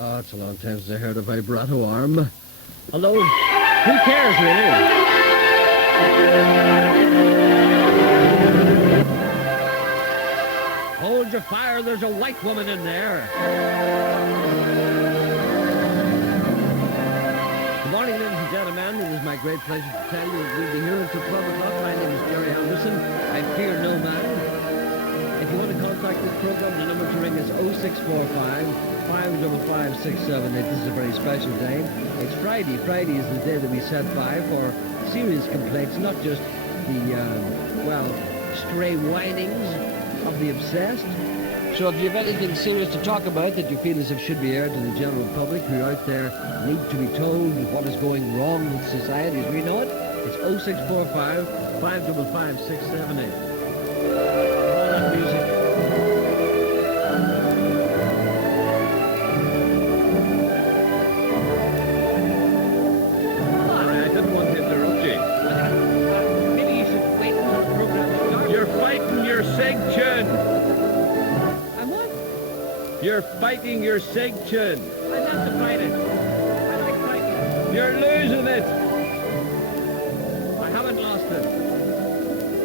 Oh, it's a long time since I heard a vibrato arm. Although, who cares, really? Hold your fire, there's a white woman in there. Good morning, ladies and gentlemen. It is my great pleasure to tell you that we'll be here until 12 o'clock. My name is Gerry. I fear no man. If you want to contact this program, the number to ring is 0645 555 678. This is a very special day. It's Friday. Friday is the day that we set by for serious complaints, not just the, stray whinings of the obsessed. So if you have anything serious to talk about that you feel as if should be aired to the general public who out there need to be told what is going wrong with society as we know it, it's 0645 555 678. All that music. Sorry, I didn't want to interrupt you. Maybe you should wait for the program to start. You're fighting your sig tune. I'm what? You're fighting your sig tune. I have to fight it. I like fighting. You're losing it. I haven't lost it.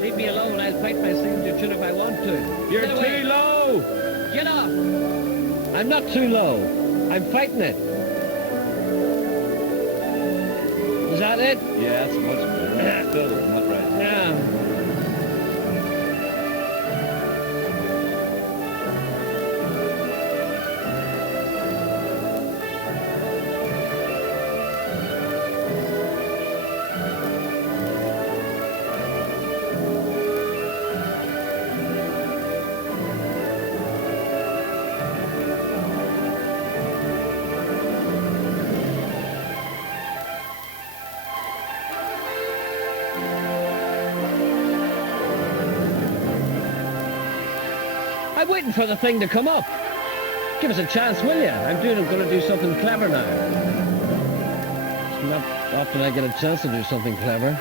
Leave me alone. I'll fight my signature tune if I want to. You're Get away. too low. Get off. I'm not too low. I'm fighting it. Is that it? Yeah, that's much better. Still not right. Yeah. I'm waiting for the thing to come up. Give us a chance, will you? I'm going to do something clever now. It's not often I get a chance to do something clever.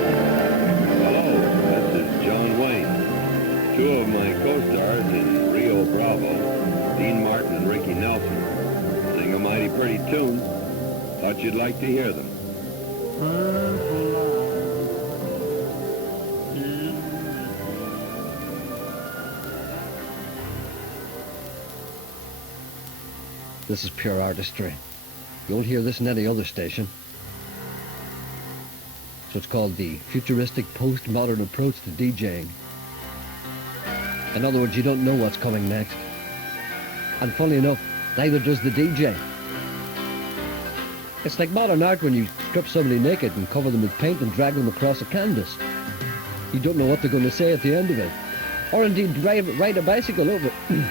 Hello, this is John Wayne. Two of my co-stars in Rio Bravo, Dean Martin and Ricky Nelson, sing a mighty pretty tune. Thought you'd like to hear them. This is pure artistry. You won't hear this in any other station. So it's called the futuristic postmodern approach to DJing. In other words, you don't know what's coming next. And funny enough, neither does the DJ. It's like modern art when you strip somebody naked and cover them with paint and drag them across a canvas. You don't know what they're going to say at the end of it. Or indeed ride a bicycle over it.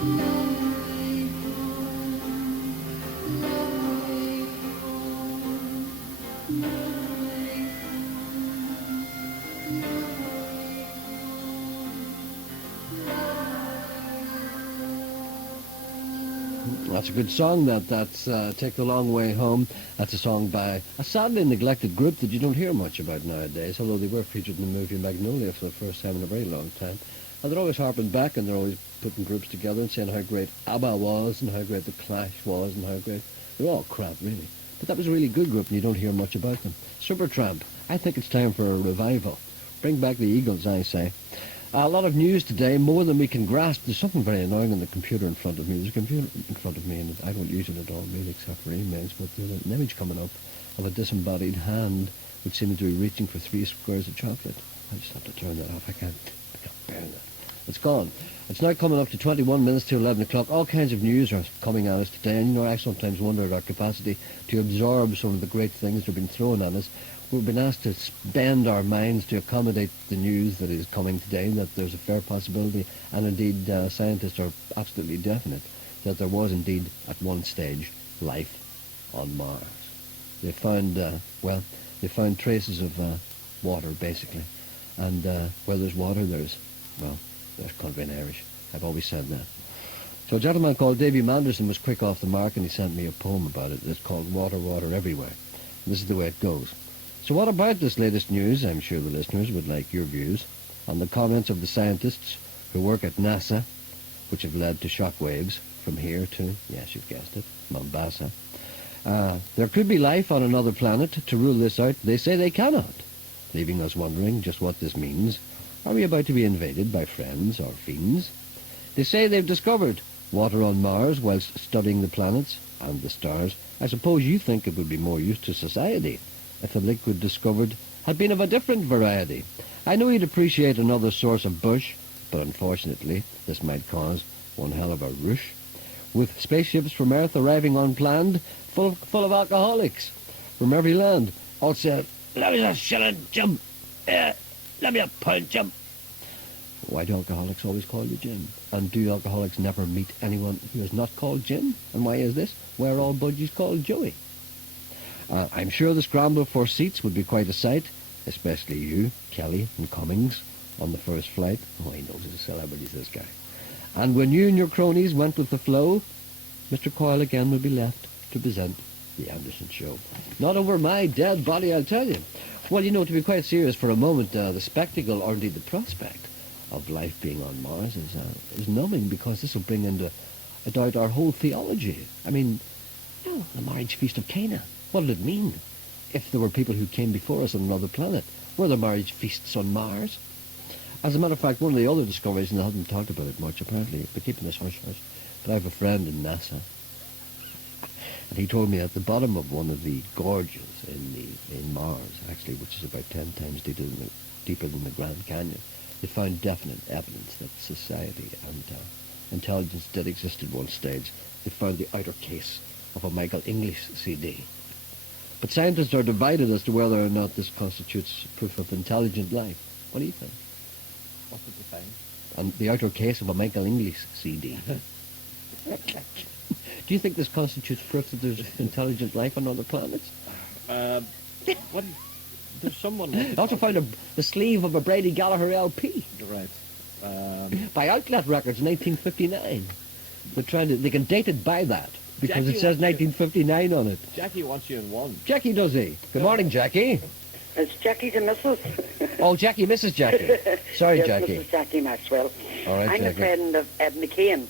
That's a good song, that's Take the Long Way Home. That's a song by a sadly neglected group that you don't hear much about nowadays, although they were featured in the movie Magnolia for the first time in a very long time. And they're always harping back, and they're always putting groups together and saying how great ABBA was and how great The Clash was and how great... They're all crap, really. But that was a really good group, and you don't hear much about them. Supertramp. I think it's time for a revival. Bring back the Eagles, I say. A lot of news today, more than we can grasp. There's something very annoying on the computer in front of me. There's a computer in front of me, and I don't use it at all, really, except for emails. But there's an image coming up of a disembodied hand which seems to be reaching for 3 squares of chocolate. I just have to turn that off. I can't bear that. It's gone. It's now coming up to 21 minutes to 11 o'clock. All kinds of news are coming at us today. And, I sometimes wonder at our capacity to absorb some of the great things that have been thrown at us. We've been asked to bend our minds to accommodate the news that is coming today, that there's a fair possibility, and indeed scientists are absolutely definite, that there was indeed at one stage life on Mars. They found, they found traces of water, basically. And where there's water, there's country in Irish. I've always said that. So a gentleman called Davy Manderson was quick off the mark, and he sent me a poem about it. It's called Water, Water Everywhere. And this is the way it goes. So what about this latest news? I'm sure the listeners would like your views on the comments of the scientists who work at NASA, which have led to shock waves from here to, yes, you've guessed it, Mombasa. There could be life on another planet. To rule this out, they say they cannot, leaving us wondering just what this means. Are we about to be invaded by friends or fiends? They say they've discovered water on Mars whilst studying the planets and the stars. I suppose you think it would be more use to society if the liquid discovered had been of a different variety. I know you'd appreciate another source of bush, but unfortunately this might cause one hell of a rush, with spaceships from Earth arriving unplanned, full of alcoholics from every land, all said, "Let me a shilling, Jim. Let me a pound, Jim." Why do alcoholics always call you Jim? And do alcoholics never meet anyone who is not called Jim? And why is this? Why are all budgies called Joey? I'm sure the scramble for seats would be quite a sight, especially you, Kelly and Cummings, on the first flight. Oh, he knows his celebrities, this guy. And when you and your cronies went with the flow, Mr. Coyle again would be left to present the Anderson Show. Not over my dead body, I'll tell you. Well, to be quite serious for a moment, the spectacle, or indeed the prospect, of life being on Mars is numbing, because this will bring into doubt our whole theology. I mean, the marriage feast of Cana. What did it mean? If there were people who came before us on another planet, were there marriage feasts on Mars? As a matter of fact, one of the other discoveries, and I haven't talked about it much apparently, but keeping this hush-hush, but I have a friend in NASA, and he told me at the bottom of one of the gorges in Mars, actually, which is about 10 times deeper than the Grand Canyon, they found definite evidence that society and intelligence did exist at one stage. They found the outer case of a Michael English CD. But scientists are divided as to whether or not this constitutes proof of intelligent life. What do you think? What did they find? And the outer case of a Michael English CD. Do you think this constitutes proof that there's intelligent life on other planets? What? There's someone... They also found the sleeve of a Brady Gallagher LP. Right. By Outlet Records in 1959. They can date it by that, because Jackie it says 1959 on it. Jackie wants you in one. Jackie, does he? Good morning, Jackie. It's Jackie the Mrs. Oh, Jackie, Mrs. Jackie. Sorry, yes, Jackie. Mrs. Jackie Maxwell. All right, I'm a Jackie. friend of Ed McCain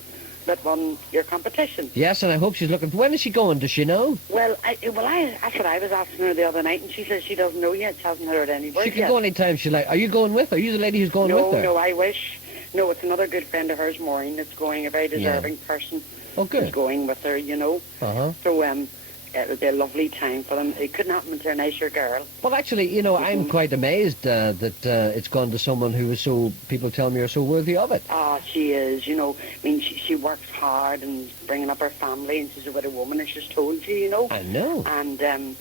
that won your competition. Yes, and I hope she's looking... When is she going? Does she know? Well, that's what I was asking her the other night, and she says she doesn't know yet. She hasn't heard any word She can yet. go anytime she likes. Are you going with her? Are you the lady who's going with her? No, I wish. No, it's another good friend of hers, Maureen, that's going, a very deserving person. Oh, good. Is going with her, Uh-huh. So, it'll be a lovely time for them. It couldn't happen to a nicer girl. Well, actually, I'm quite amazed that it's gone to someone who is so... People tell me are so worthy of it. Ah, she is, I mean, she works hard and bringing up her family, and she's a widow woman, as she's told you, I know. And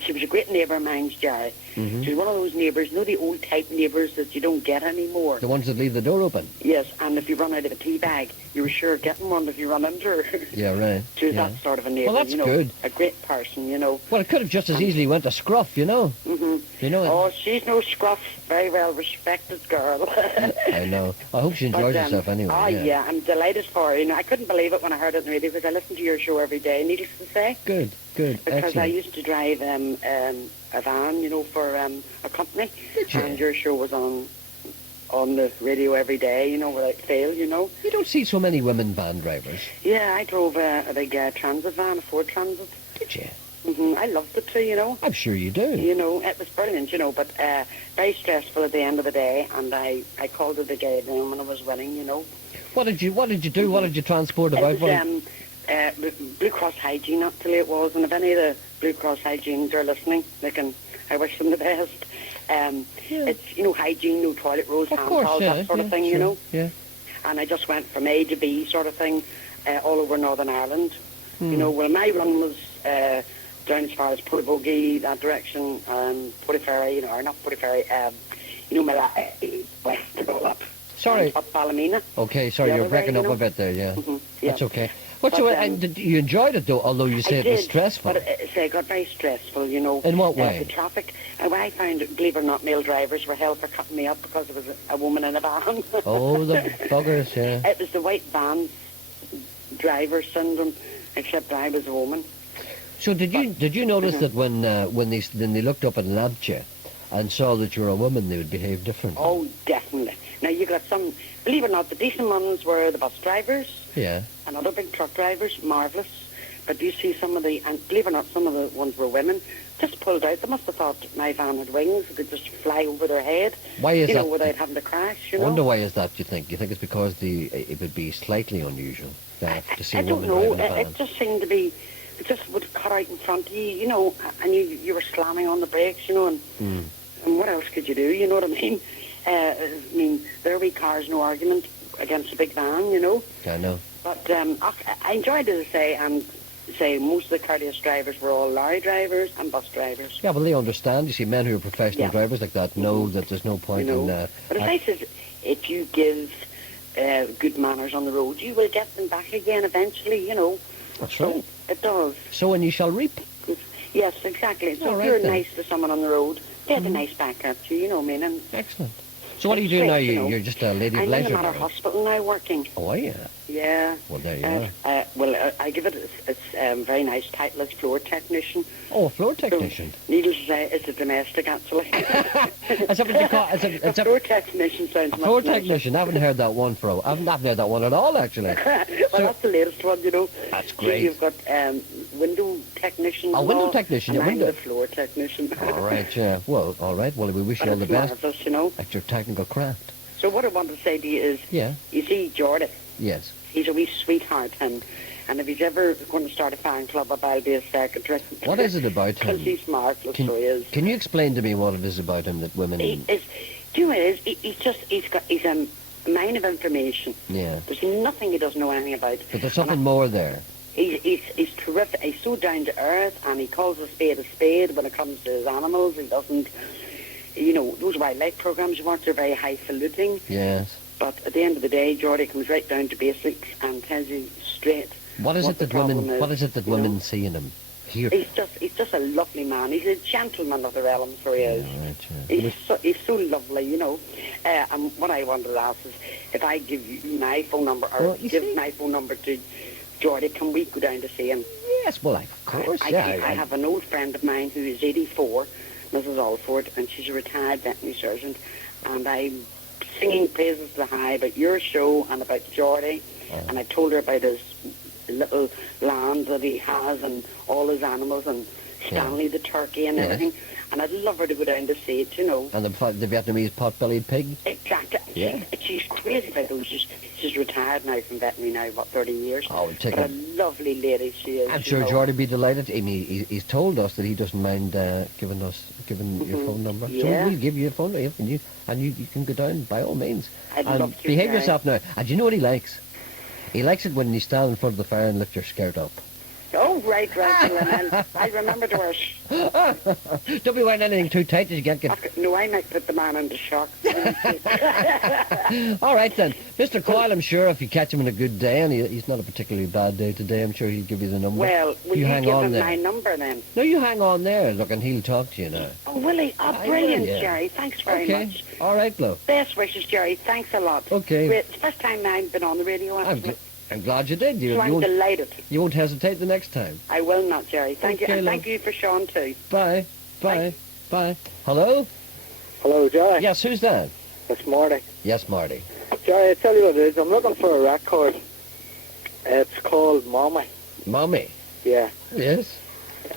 she was a great neighbour of mine, Gerry. Mm-hmm. She was one of those neighbours, you know, the old type neighbours that you don't get anymore. The ones that leave the door open. Yes, and if you run out of a tea bag, you were sure getting one if you run into her. Yeah, right. She was Yeah. that sort of a neighbour, Well, that's you know. good. A great person, you know. Well, it could have just as easily went to scruff, you know. Mm-hmm. You know. Oh, she's no scruff, very well respected girl. I know. I hope she enjoys herself anyway. Oh, yeah, I'm delighted for her. You know, I couldn't believe it when I heard it on the radio because I listen to your show every day, needless to say. Good, good, Because excellent. I used to drive a van, you know, for a company. Did you? And your show was on the radio every day, you know, without fail, you know. You don't see so many women van drivers. Yeah, I drove a big transit van, a Ford Transit. Did you? I loved it too, you know. I'm sure you do. You know, it was brilliant, you know, but very stressful at the end of the day, and I called it a day then when I was winning, you know. What did you do? What did you transport about? It was Blue Cross Hygiene, actually it was, and if any of the Blue Cross Hygienes are listening, I wish them the best. It's, you know, hygiene, no toilet rolls, hand towels, that sort of thing, sure, you know. Yeah. And I just went from A to B sort of thing all over Northern Ireland. You know, well, my run was down as far as Portbogey, that direction, Portaferry, you know, or not Portaferry, you know, west to go up. Sorry. Up Ballymena. Okay, sorry, The you're other way, breaking you up know. a bit there, yeah. Yeah. That's okay. But, You enjoyed it, though, although you I say it did, was stressful. But it got very stressful, you know. In what way? The traffic. I found, believe it or not, male drivers were hell for cutting me up because there was a woman in a van. Oh, the buggers, yeah. It was the white van driver syndrome, except I was a woman. So did you notice that when they looked up and lamped you and saw that you were a woman, they would behave differently? Oh, definitely. Now, you got some, believe it or not, the decent ones were the bus drivers Yeah. and other big truck drivers, marvellous. But you see some of the, and believe it or not, some of the ones were women, just pulled out. They must have thought my van had wings. It could just fly over their head. Why is you that? know, without having to crash, you I know. wonder why is that, you think? You think it's because it would be slightly unusual to see I a don't woman know. driving a van? It just seemed to be, it just would cut out in front of you, you know, and you were slamming on the brakes, you know, and what else could you do, you know what I mean? Their wee car's no argument against a big van, you know. I know. But I enjoyed it, as I say, and say most of the courteous drivers were all lorry drivers and bus drivers. Yeah, well, they understand. You see, men who are professional Yeah. drivers like that know that there's no point You know. in... But it's nice is if you give good manners on the road, you will get them back again eventually, you know. That's So right. it does. So and you shall reap. Yes, exactly. So All if right you're then. nice to someone on the road, they'll be nice back at you, you know what I mean? And Excellent. So what do you do It's now? great, you know. You're just a lady of I'm in leisure. the Mater now. Hospital now working. Oh, are you? Yeah. Well, there you are. I give it it's very nice title as floor technician. Oh, a floor So, technician. needless to say, it's a domestic actually. Is that what you call it? A floor technician sounds A much floor nicer. technician. I haven't heard that one for I haven't heard that one at all, actually. Well, that's the latest one, you know. That's See, great. You've got window technician. A window technician, and a I'm window- the floor technician. All right, yeah. Well, all right. Well, we wish But you all the it's best marvellous, you know. at your technical craft. So what I want to say to you is, Yeah. you see, Jordan, Yes. he's a wee sweetheart, and if he's ever going to start a fan club, I'll be his secretary. What is it about Because him? he's marvellous, so he is. Can you explain to me what it is about him that women? He is, do you know what it is? He's a mine of information. Yeah. There's nothing he doesn't know anything about. But there's something more there. He's terrific. He's so down to earth, and he calls a spade when it comes to his animals. He doesn't, you know, those wildlife programs you watch, they're very highfalutin. Yes. But at the end of the day, Geordie comes right down to basics and tells you straight. What is what it the that women? problem is, What is it that you know? women see in him? Here. He's just a lovely man. He's a gentleman of the realm, so he is. All right, yeah. He's so lovely, you know. And what I wanted to ask is, if I give you my phone number, or Well, you give see- my phone number to Geordie, can we go down to see him? Yes. Well, of course. I Yeah. have an old friend of mine who is 84, Mrs. Alford, and she's a retired veterinary surgeon, and I'm singing praises to the high about your show and about Geordie, and I told her about his little land that he has and all his animals and Stanley the turkey and Yes. everything, and I'd love her to go down to see it, you know. And the Vietnamese pot-bellied pig. Exactly. Yeah. She's crazy about those. She's retired now from veterinary now, 30 years? Oh, we'll take But it. a lovely lady she is. I'm you sure know. Geordie be delighted. I mean, he's told us that he doesn't mind giving your phone number. So Yeah. we'll give you a phone number, and you can go down by all means. I'd and love to, behave Gary. yourself now. And you know what he likes? He likes it when you stand in front of the fire and lift your skirt up. Oh, right. Well, I remember to wear... Don't be wearing anything too tight as you get... No, I might put the man under shock. All right, then. Mr. Coyle, I'm sure if you catch him on a good day, and he's not a particularly bad day today, I'm sure he'll give you the number. Well, will you hang give on him there. my number then? No, you hang on there, look, and he'll talk to you now. Oh, will he? Oh, I brilliant, will, yeah. Gerry. Thanks very much. All right, love. Best wishes, Gerry. Thanks a lot. Okay. Great. It's the first time I've been on the radio, actually. I'm glad you did. So I'm delighted. You won't hesitate the next time. I will not, Gerry. Thank you. Okay, And love. thank you for Sean, too. Bye. Bye. Bye. Hello? Hello, Gerry. Yes, who's that? It's Marty. Yes, Marty. Gerry, I tell you what it is. I'm looking for a record. It's called Mommy. Mommy. Yeah. Yes.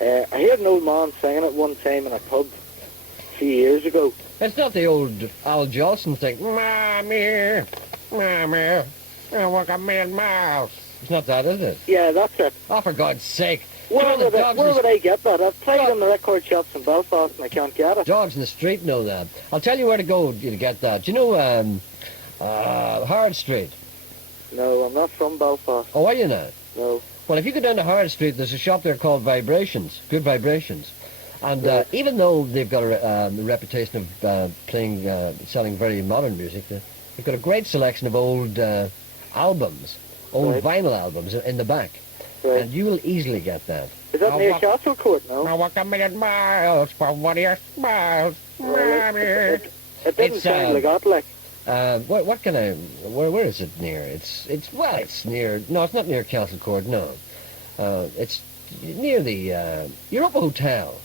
I heard an old man singing it one time in a pub a few years ago. It's not the old Al Jolson thing. Mommy, Mommy, I walk a million miles. It's not that, is it? Yeah, that's it. Oh, for God's sake. Where the would I get that? I've played in the record shops in Belfast and I can't get it. dogs in the street know that. I'll tell you where to go to get that. Do you know Howard Street? No, I'm not from Belfast. Oh, are you not? No. Well, if you go down to Howard Street, there's a shop there called Vibrations, Good Vibrations. And Right. even though they've got a reputation of selling very modern music, they've got a great selection of old albums, old Right. vinyl albums in the back. Right. And you will easily get that. Is that near Castle Court, no? I walk a million miles for 1 of your smiles, Well, Mommy. it didn't It's, sound like that, like. What can I? Where is it near? It's near. No, it's not near Castle Court. No, it's near the Europa Hotel.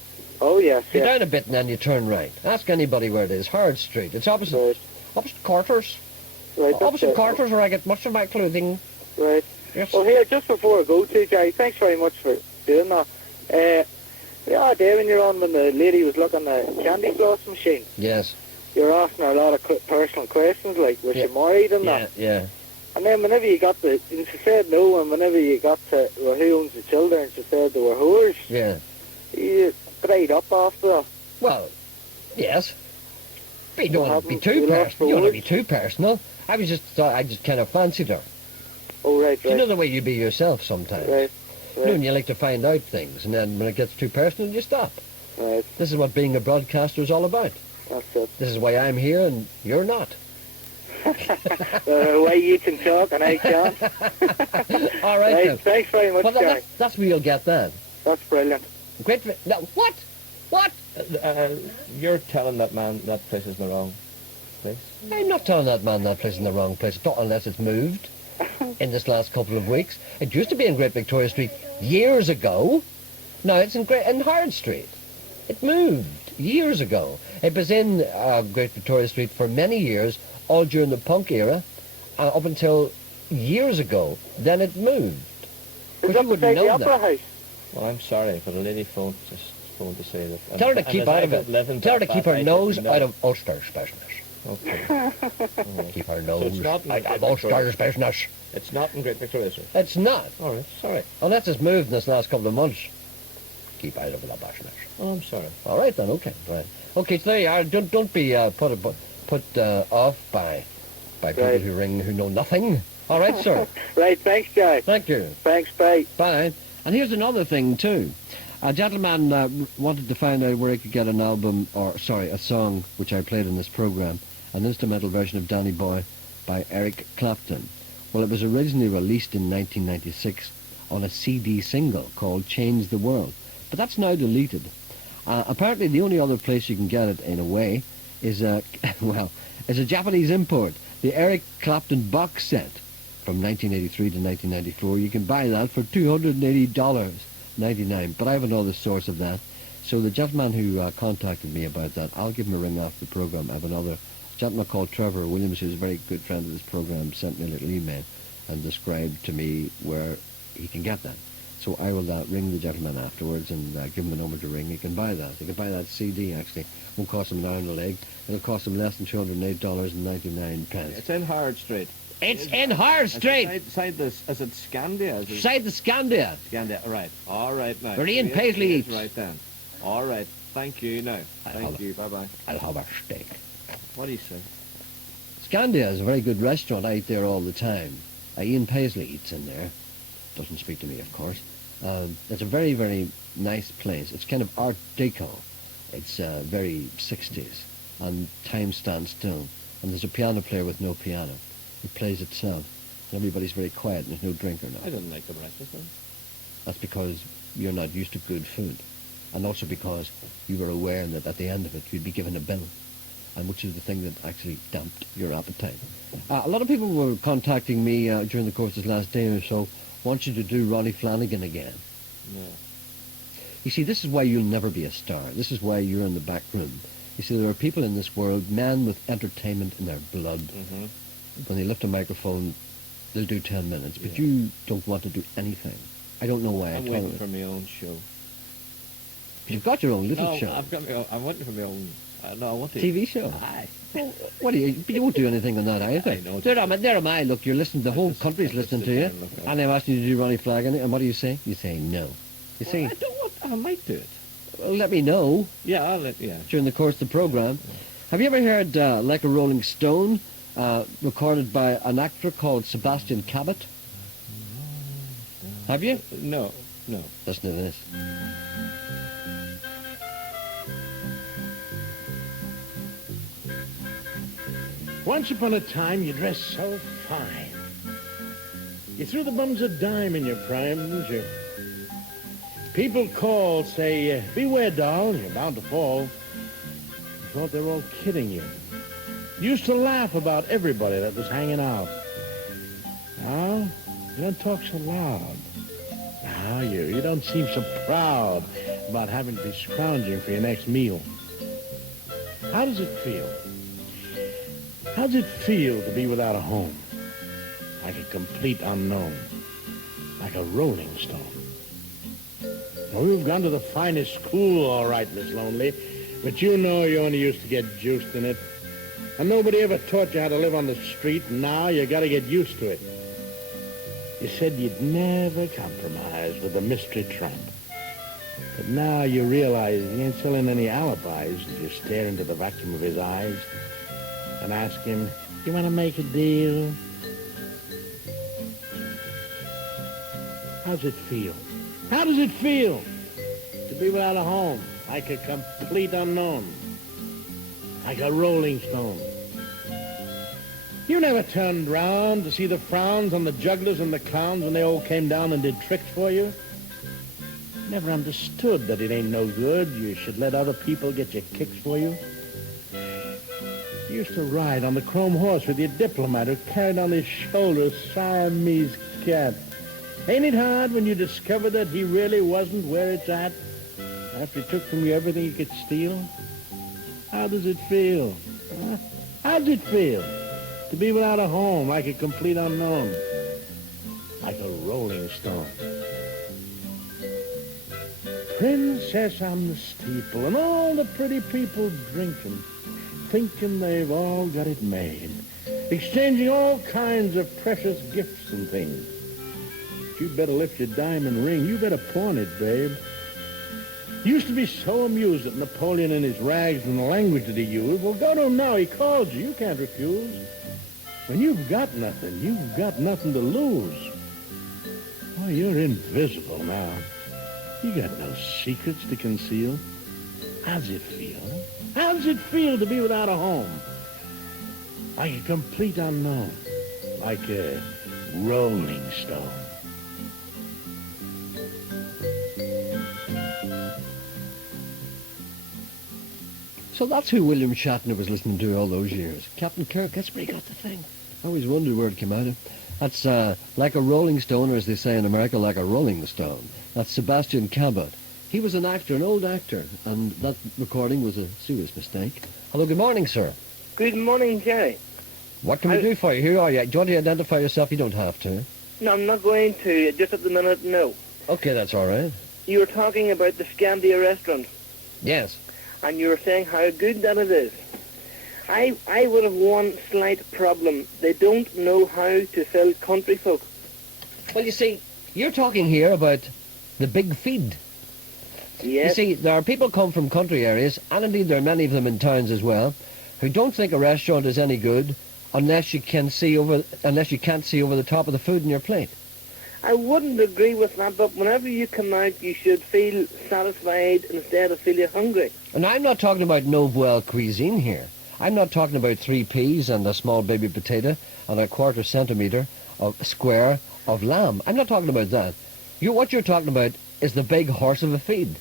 Oh, yes, You're yes. down a bit and then you turn right. Ask anybody where it is. Howard Street. It's opposite Right. Quarters. Right, that's Opposite it. Quarters, where I get much of my clothing. Right. Yes. Well, here, just before I go to Gerry, thanks very much for doing that. The other day when you're on, when the lady was looking at the candy floss machine, Yes. you were asking her a lot of personal questions, like, was Yeah. she married and Yeah. that? Yeah. And then whenever you got and she said no, and whenever you got to, well, who owns the children, she said they were whores. Yeah. You dried up after that. Well, yes. But you don't What want to be happened? too You lost personal. You don't want to be the too personal. I just kind of fancied her. Oh, right, You know right, the way you be yourself sometimes. right, You know, right, and you like to find out things, and then when it gets too personal, you stop. right. This is what being a broadcaster is all about. That's it. This is why I'm here and you're not. The way you can talk and I can't. All right, Right, then. thanks very much, Well, Gerry. that's where you'll get that. That's brilliant. Great. No, what? What? You're telling that man that place is the wrong place? I'm not telling that man that place in the wrong place at all, unless it's moved in this last couple of weeks. It used to be in Great Victoria Street years ago. Now it's in Howard Street. It moved years ago. It was in Great Victoria Street for many years, all during the punk era, up until years ago. Then it moved. Is But that you wouldn't beside the know Opera that. House? Well, I'm sorry, but a lady phoned to say that. Tell her to and keep as out I of don't live it. in Tell her to keep Belfast, her I nose should know. out of Ulster's business. Okay. Keep her it's nose not in out Great of Ulster's Victoria. business. It's not in Great Victoria Street. It's not. All right, sorry. Unless it's moved in this last couple of months. Keep out of the business. Oh, I'm sorry. All right then. Okay. Right. Okay. So there you are. Don't be put off by people Right. who ring who know nothing. All right, sir. Right, thanks, Gerry. Thank you. Thanks, bye. Bye. And here's another thing too. A gentleman wanted to find out where he could get an album, a song which I played in this program, an instrumental version of Danny Boy by Eric Clapton. Well, it was originally released in 1996 on a CD single called Change the World, but that's now deleted. Apparently the only other place you can get it, in a way, is is a Japanese import, the Eric Clapton box set from 1983 to 1994. You can buy that for $280.99, but I have another source of that. So the gentleman who contacted me about that, I'll give him a ring after the program. I have another gentleman called Trevor Williams, who's a very good friend of this program, sent me a little email and described to me where he can get that. So I will ring the gentleman afterwards and give him the number to ring. He can buy that. He can buy that CD, actually. Won't cost him an arm and a leg. It'll cost him less than $208.99. It's in Howard Street. It's in Howard Street! Side this, is it Scandia? Is it Beside the Scandia. Scandia, right. All right now. Where Ian Yes, Paisley yes, eats. Right then. All right. Thank you now. I'll Thank have you. Bye-bye. I'll have a steak. What do you say? Scandia is a very good restaurant. I eat there all the time. Ian Paisley eats in there. Doesn't speak to me, of course. It's a very, very nice place. It's kind of Art Deco. It's very 60s, and time stands still. And there's a piano player with no piano. It plays itself. And everybody's very quiet, and there's no drink or I nothing. didn't like the breakfast then. That's because you're not used to good food. And also because you were aware that at the end of it, you'd be given a bill. And which is the thing that actually damped your appetite. A lot of people were contacting me during the course of this last day or so, want you to do Ronnie Flanagan again. Yeah. You see, this is why you'll never be a star. This is why you're in the back room. You see, there are people in this world, men with entertainment in their blood. Mm-hmm. When they lift a microphone, they'll do 10 minutes. But Yeah. you don't want to do anything. I don't know why. I'm waiting for my own show. You've got your own little No, show. I've got my own, I'm waiting for my own. No, I want to. TV show. Aye. What do you won't do anything on that either. I know. There am I. Look, you're listening. The whole country's listening to you. And I'm asking you to do Ronnie Flanagan. And what do you say? You say no. You say, Well, I don't want. I might do it. well, let me know Yeah, I'll let. Yeah. during the course of the program. Have you ever heard Like a Rolling Stone, recorded by an actor called Sebastian Cabot? Have you? No. Listen to this. Once upon a time, you dressed so fine. You threw the bums a dime in your prime, didn't you? People call, say, beware, doll, you're bound to fall. You thought they were all kidding you. You used to laugh about everybody that was hanging out. Now, you don't talk so loud. Now, you don't seem so proud about having to be scrounging for your next meal. How does it feel? How does it feel to be without a home? Like a complete unknown. Like a rolling stone. Well, we've gone to the finest school, all right, Miss Lonely, but you know you only used to get juiced in it. And nobody ever taught you how to live on the street, and now you got to get used to it. You said you'd never compromise with a mystery tramp. But now you realize he ain't selling any alibis as you stare into the vacuum of his eyes and ask him, you want to make a deal? How's it feel? How does it feel to be without a home, like a complete unknown, like a rolling stone? You never turned round to see the frowns on the jugglers and the clowns when they all came down and did tricks for you? Never understood that it ain't no good. You should let other people get your kicks for you. You used to ride on the chrome horse with your diplomat who carried on his shoulder a Siamese cat. Ain't it hard when you discover that he really wasn't where it's at after he took from you everything he could steal? How does it feel? Huh? How does it feel to be without a home, like a complete unknown, like a rolling stone? Princess on the steeple, and all the pretty people drinking, thinking they've all got it made, exchanging all kinds of precious gifts and things. You better lift your diamond ring. You better pawn it, babe. You used to be so amused at Napoleon and his rags and the language that he used. Well, go to him now. He calls you. You can't refuse. When you've got nothing to lose. Oh, you're invisible now. You got no secrets to conceal. How's it feel? How does it feel to be without a home? Like a complete unknown. Like a rolling stone. So that's who William Shatner was listening to all those years. Captain Kirk, that's where he got the thing. I always wondered where it came out of. That's Like a Rolling Stone, or as they say in America, Like a Rolling Stone. That's Sebastian Cabot. He was an actor, an old actor, and that recording was a serious mistake. Hello, good morning, sir. Good morning, Gerry. What can we do for you? Who are you? Do you want to identify yourself? You don't have to. No, I'm not going to. Just at the minute, no. Okay, that's all right. You were talking about the Scandia restaurant, Yes. and you were saying how good that it is. I would have one slight problem. They don't know how to sell country folk. Well, you see, you're talking here about the big feed. Yes. You see, there are people come from country areas, and indeed there are many of them in towns as well, who don't think a restaurant is any good unless you can't see over the top of the food in your plate. I wouldn't agree with that, but whenever you come out, you should feel satisfied instead of feeling hungry. And I'm not talking about Nouvelle cuisine here. I'm not talking about 3 peas and a small baby potato and a quarter centimetre of square of lamb. I'm not talking about that. What you're talking about is the big horse of a feed.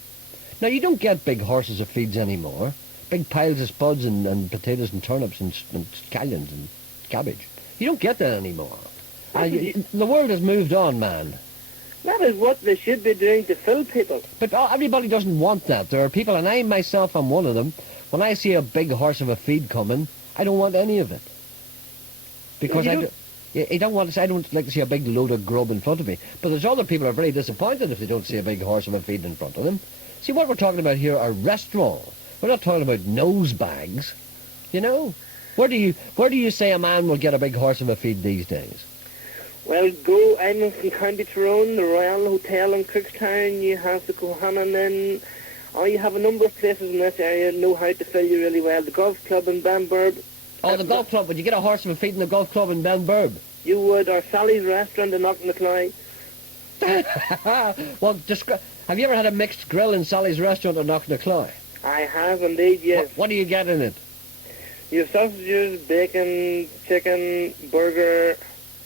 Now, you don't get big horses of feeds anymore. Big piles of spuds and potatoes and turnips and scallions and cabbage. You don't get that anymore. The world has moved on, man. That is what they should be doing to fill people. But everybody doesn't want that. There are people, and I myself am one of them, when I see a big horse of a feed coming, I don't want any of it. Because I don't like to see a big load of grub in front of me. But there's other people who are very disappointed if they don't see a big horse of a feed in front of them. See, what we're talking about here are restaurants. We're not talking about nose bags. You know? Where do you say a man will get a big horse of a feed these days? Well, go, I'm from County Tyrone, the Royal Hotel in Cookstown, you have the Cohannon Inn, or you have a number of places in this area that know how to fill you really well. The golf club in Benburb. Oh, the golf club. Would you get a horse of a feed in the golf club in Benburb? You would, or Sally's restaurant in Knocknaccly. Well, have you ever had a mixed grill in Sally's restaurant in Knocknaccly? I have indeed, yes. What do you get in it? You have sausages, bacon, chicken, burger,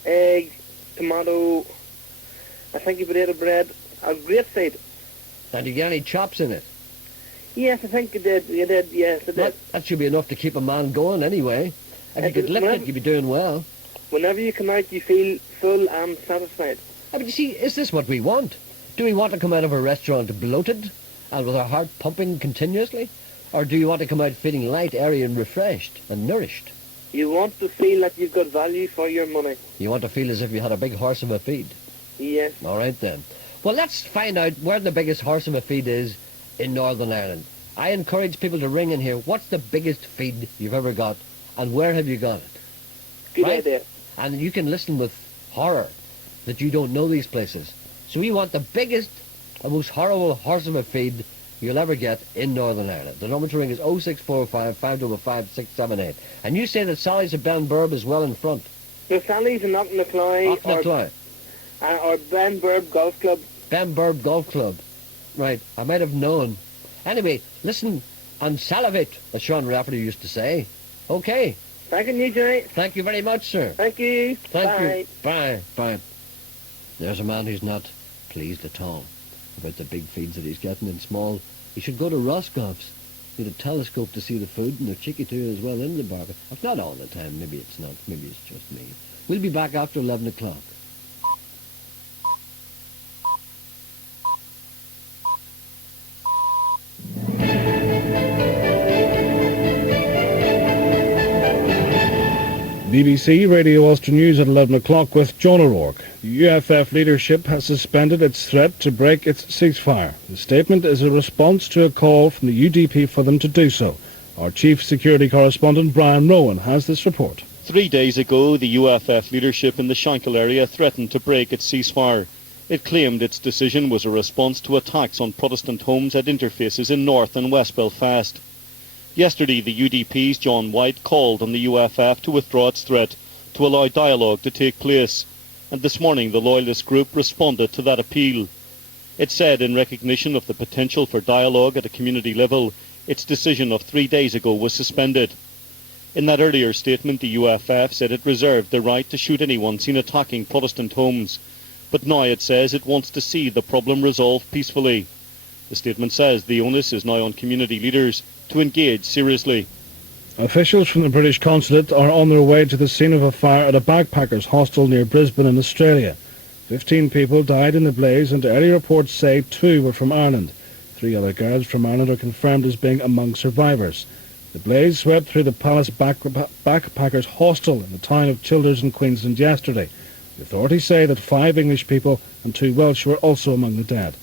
egg, tomato, I think you potato bread, a great feed. And do you get any chops in it? Yes, I think you did, yes, I did. That should be enough to keep a man going anyway. If you could lift it, you'd be doing well. Whenever you come out, you feel full and satisfied. But you see, is this what we want? Do we want to come out of a restaurant bloated and with our heart pumping continuously? Or do you want to come out feeling light, airy and refreshed and nourished? You want to feel that you've got value for your money. You want to feel as if you had a big horse of a feed? Yes. All right then. Well, let's find out where the biggest horse of a feed is in Northern Ireland. I encourage people to ring in here. What's the biggest feed you've ever got and where have you got it? Good right? idea. And you can listen with horror that you don't know these places. So we want the biggest and most horrible horse of a feed you'll ever get in Northern Ireland. The number to ring is 0645 555 678. And you say that Sally's at Benburb is well in front. The Sally's in Knocknaccly or Benburb Golf Club. Benburb Golf Club. Right, I might have known. Anyway, listen and salivate, as Sean Rafferty used to say. Okay. Thank you, Gerry. Thank you very much, sir. Thank you. Thank Bye. you. Bye. Bye. There's a man who's not pleased at all about the big feeds that he's getting in small. He should go to Roscoff's with a telescope to see the food, and they're cheeky too as well in the bargain. If not all the time, maybe it's not. Maybe it's just me. We'll be back after 11 o'clock. BBC Radio Ulster News at 11 o'clock with John O'Rourke. The UFF leadership has suspended its threat to break its ceasefire. The statement is a response to a call from the UDP for them to do so. Our chief security correspondent Brian Rowan has this report. 3 days ago, the UFF leadership in the Shankill area threatened to break its ceasefire. It claimed its decision was a response to attacks on Protestant homes at interfaces in North and West Belfast. Yesterday, the UDP's John White called on the UFF to withdraw its threat to allow dialogue to take place, and this morning the Loyalist group responded to that appeal. It said in recognition of the potential for dialogue at a community level, its decision of 3 days ago was suspended. In that earlier statement, the UFF said it reserved the right to shoot anyone seen attacking Protestant homes, but now it says it wants to see the problem resolved peacefully. The statement says the onus is now on community leaders to engage seriously. Officials from the British consulate are on their way to the scene of a fire at a backpackers hostel near Brisbane in Australia. 15 people died in the blaze, and early reports say 2 were from Ireland. 3 other guards from Ireland are confirmed as being among survivors. The blaze swept through the Palace backpackers hostel in the town of Childers in Queensland yesterday. The authorities say that 5 English people and 2 Welsh were also among the dead.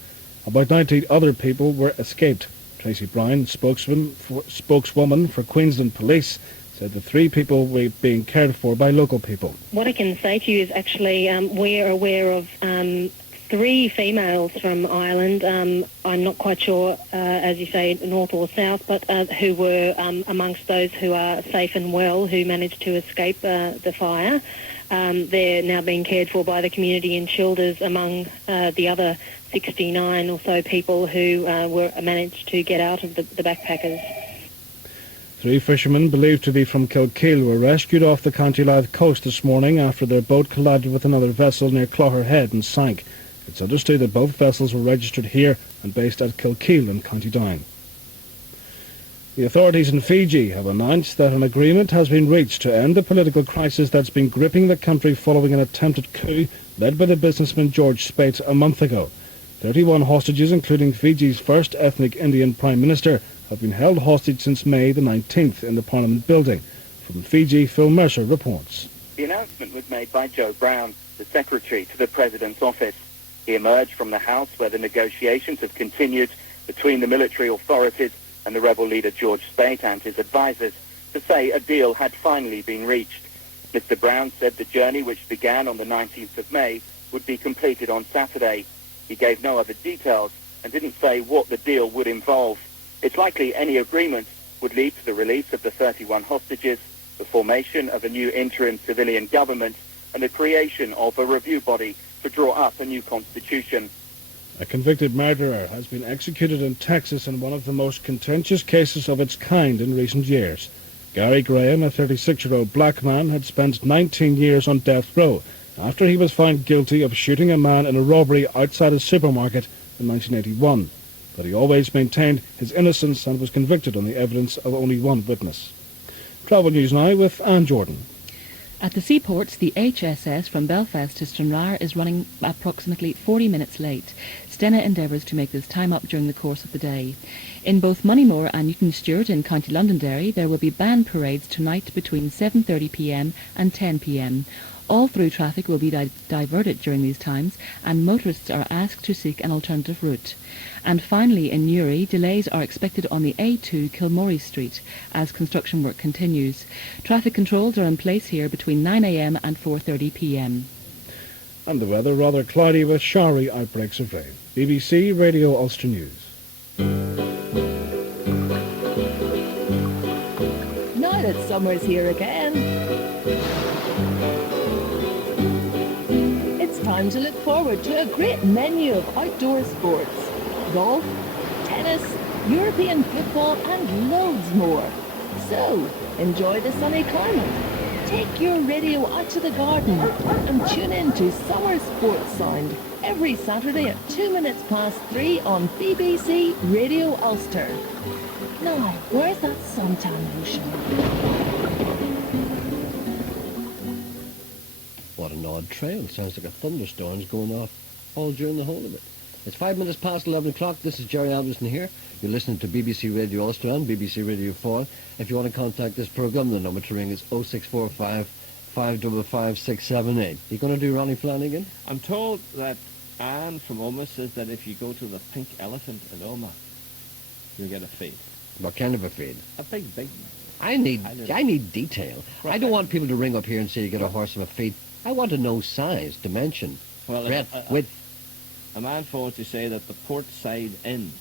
About 19 other people were escaped. Tracy Brown, spokeswoman for Queensland Police, said the 3 people were being cared for by local people. What I can say to you is actually we're aware of 3 females from Ireland. I'm not quite sure, as you say, north or south, but who were amongst those who are safe and well, who managed to escape the fire. They're now being cared for by the community in shelters among the other 69 or so people who were managed to get out of the backpackers. 3 fishermen believed to be from Kilkeel were rescued off the County Louth coast this morning after their boat collided with another vessel near Clogher Head and sank. It's understood that both vessels were registered here and based at Kilkeel in County Down. The authorities in Fiji have announced that an agreement has been reached to end the political crisis that's been gripping the country following an attempted coup led by the businessman George Speight a month ago. 31 hostages, including Fiji's first ethnic Indian Prime Minister, have been held hostage since May the 19th in the Parliament building. From Fiji, Phil Mercer reports. The announcement was made by Joe Brown, the Secretary to the President's office. He emerged from the House where the negotiations have continued between the military authorities and the rebel leader George Speight and his advisers to say a deal had finally been reached. Mr. Brown said the journey, which began on the 19th of May, would be completed on Saturday. He gave no other details and didn't say what the deal would involve. It's likely any agreement would lead to the release of the 31 hostages, the formation of a new interim civilian government, and the creation of a review body to draw up a new constitution. A convicted murderer has been executed in Texas in one of the most contentious cases of its kind in recent years. Gary Graham, a 36-year-old black man, had spent 19 years on death row after he was found guilty of shooting a man in a robbery outside a supermarket in 1981. But he always maintained his innocence and was convicted on the evidence of only one witness. Travel news now with Anne Jordan. At the seaports, the HSS from Belfast to Stranraer is running approximately 40 minutes late. Stena endeavours to make this time up during the course of the day. In both Moneymore and Newton Stewart in County Londonderry, there will be band parades tonight between 7:30 p.m. and 10 p.m. All through traffic will be diverted during these times, and motorists are asked to seek an alternative route. And finally, in Newry, delays are expected on the A2 Kilmorey Street as construction work continues. Traffic controls are in place here between 9 a.m. and 4:30 p.m. And the weather rather cloudy with showery outbreaks of rain. BBC Radio Ulster News. Now that summer's here again, it's time to look forward to a great menu of outdoor sports. Golf, tennis, European football and loads more. So, enjoy the sunny climate. Take your radio out to the garden and tune in to Summer Sports Sound every Saturday at 3:02 on BBC Radio Ulster. Now, where's that suntan lotion? What an odd trail. Sounds like a thunderstorm's going off all during the whole of it. It's 5 minutes past 11 o'clock. This is Gerry Alderson here. You're listening to BBC Radio Ulster and BBC Radio 4. If you want to contact this programme, the number to ring is 0645 555 678. You going to do Ronnie Flanagan? I'm told that Anne from Oma says that if you go to the Pink Elephant in Oma, you'll get a feed. What kind of a feed? A big... I need detail. Right. I don't want people to ring up here and say you get a horse of a feed. I want to know size, dimension, breadth, width. A man phones to say that the Port Side Inn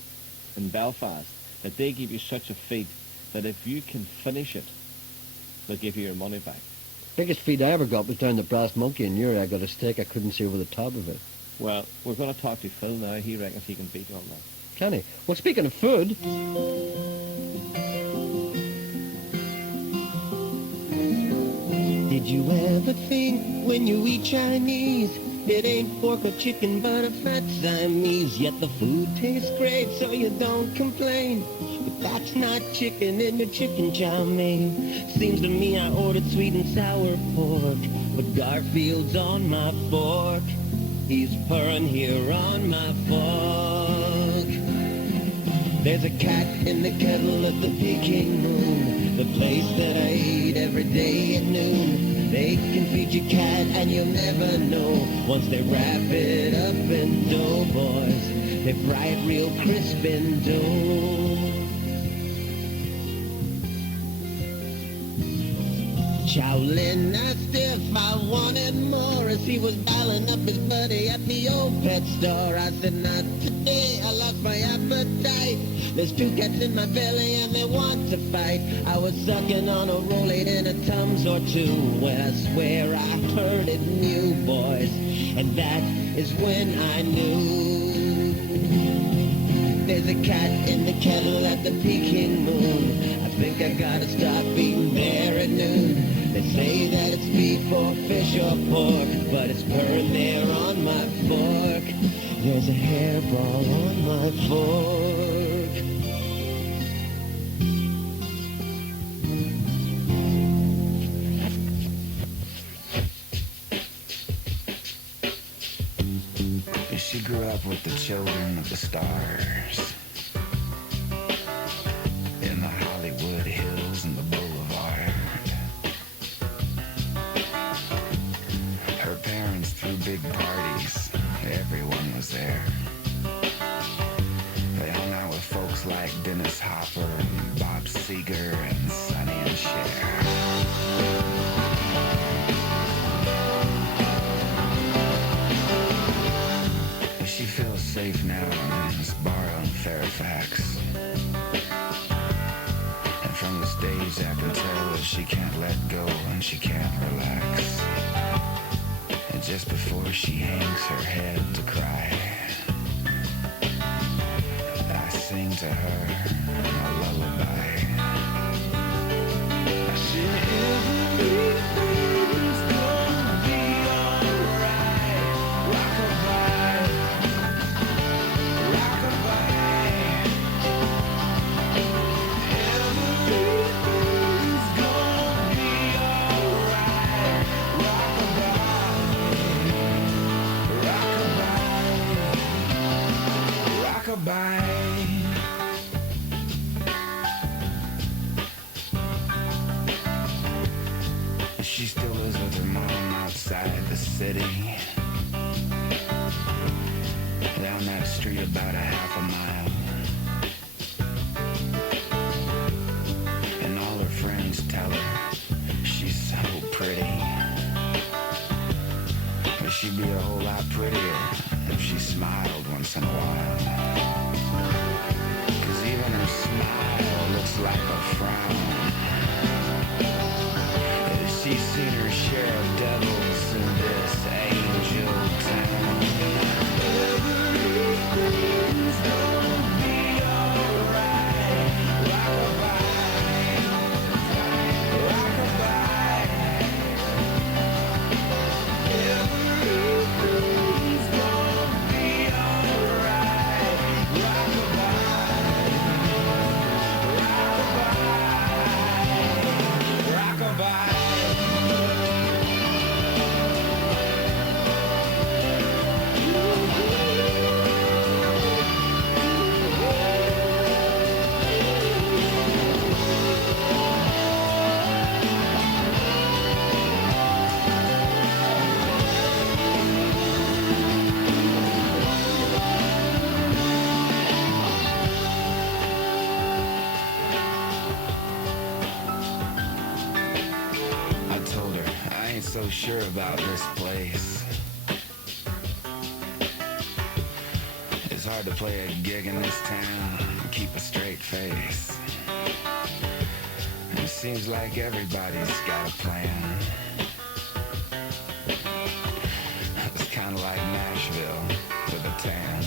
in Belfast, that they give you such a feed that if you can finish it, they'll give you your money back. Biggest feed I ever got was down the Brass Monkey in Newry. I got a steak I couldn't see over the top of it. Well, we're going to talk to Phil now. He reckons he can beat all that. Can he? Well, speaking of food... Did you ever think when you eat Chinese, it ain't pork or chicken but a fat Siamese? Yet the food tastes great so you don't complain. But that's not chicken in your chicken chow mein. Seems to me I ordered sweet and sour pork, but Garfield's on my fork. He's purring here on my fork. There's a cat in the kettle at the Peking Moon, the place that I eat every day at noon. They can feed you cat and you'll never know. Once they wrap it up in dough, boys, they fry it real crisp in dough. Chow Lin, that's if I wanted more. as he was dialing up his buddy at the old pet store. I said, not today, I lost my appetite. There's 2 cats in my belly and they want to fight. I was sucking on a Rollie and a Tums or 2 when I swear I heard it new, boys. And that is when I knew. There's a cat in the kettle at the Peking moon. I think I gotta stop eating there at noon. They say that it's beef or fish or pork, but it's burned there on my fork. There's a hairball on my fork. She grew up with the children of the stars in the Hollywood Hills and the Boulevard. Her parents threw big parties. Everyone was there. They hung out with folks like Dennis Hopper and Bob Seger and Sonny and Cher. She feels safe now in this bar on Fairfax. And from the stage I can tell that she can't let go and she can't relax. And just before she hangs her head to cry, I sing to her a lullaby. I said, everything's gonna be alright. Rock-a-bye. She still lives with her mom outside the city, down that street about a half a mile. And all her friends tell her she's so pretty, but she'd be a whole lot prettier if she smiled once in a while. 'Cause even her smile looks like a frown. She's seen her share of devils in this angel town. Everything's gonna be alright. Rock-a-bye, rock-a-bye. Everything's gonna be alright. Rock-a-bye, rock-a-bye. So sure about this place. It's hard to play a gig in this town and keep a straight face. It seems like everybody's got a plan. It's kind of like Nashville with a tan.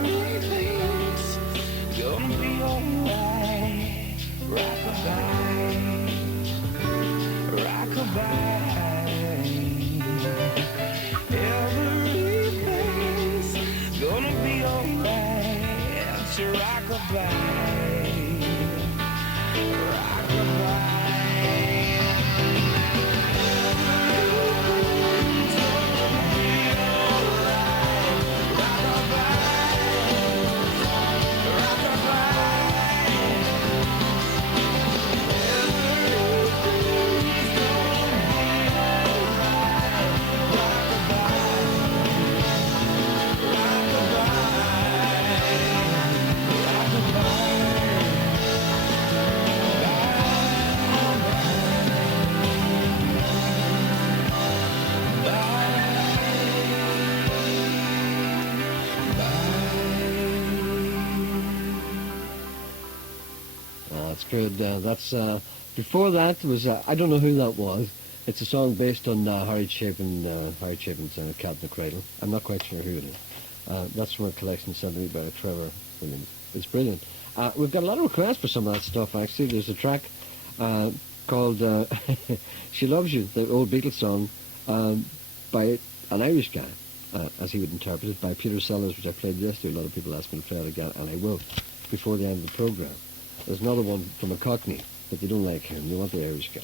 Everything's gonna be alright. Rock-a-bye. Rock-a-bye. Everything's gonna be alright. It's rock-a-bye. Rock-a-bye. Everything's gonna be alright. good. That's before that was I don't know who that was. It's a song based on Harry Chapin's Cat in the Cradle. I'm not quite sure who it is. That's from a collection sent to me by Trevor Williams. It's brilliant. We've got a lot of requests for some of that stuff, actually. There's a track called She Loves You, the old Beatles song, by an Irish guy, as he would interpret it, by Peter Sellers, which I played yesterday. A lot of people asked me to play it again, and I will, before the end of the programme. There's another one from a Cockney, but they don't like him. They want the Irish guy.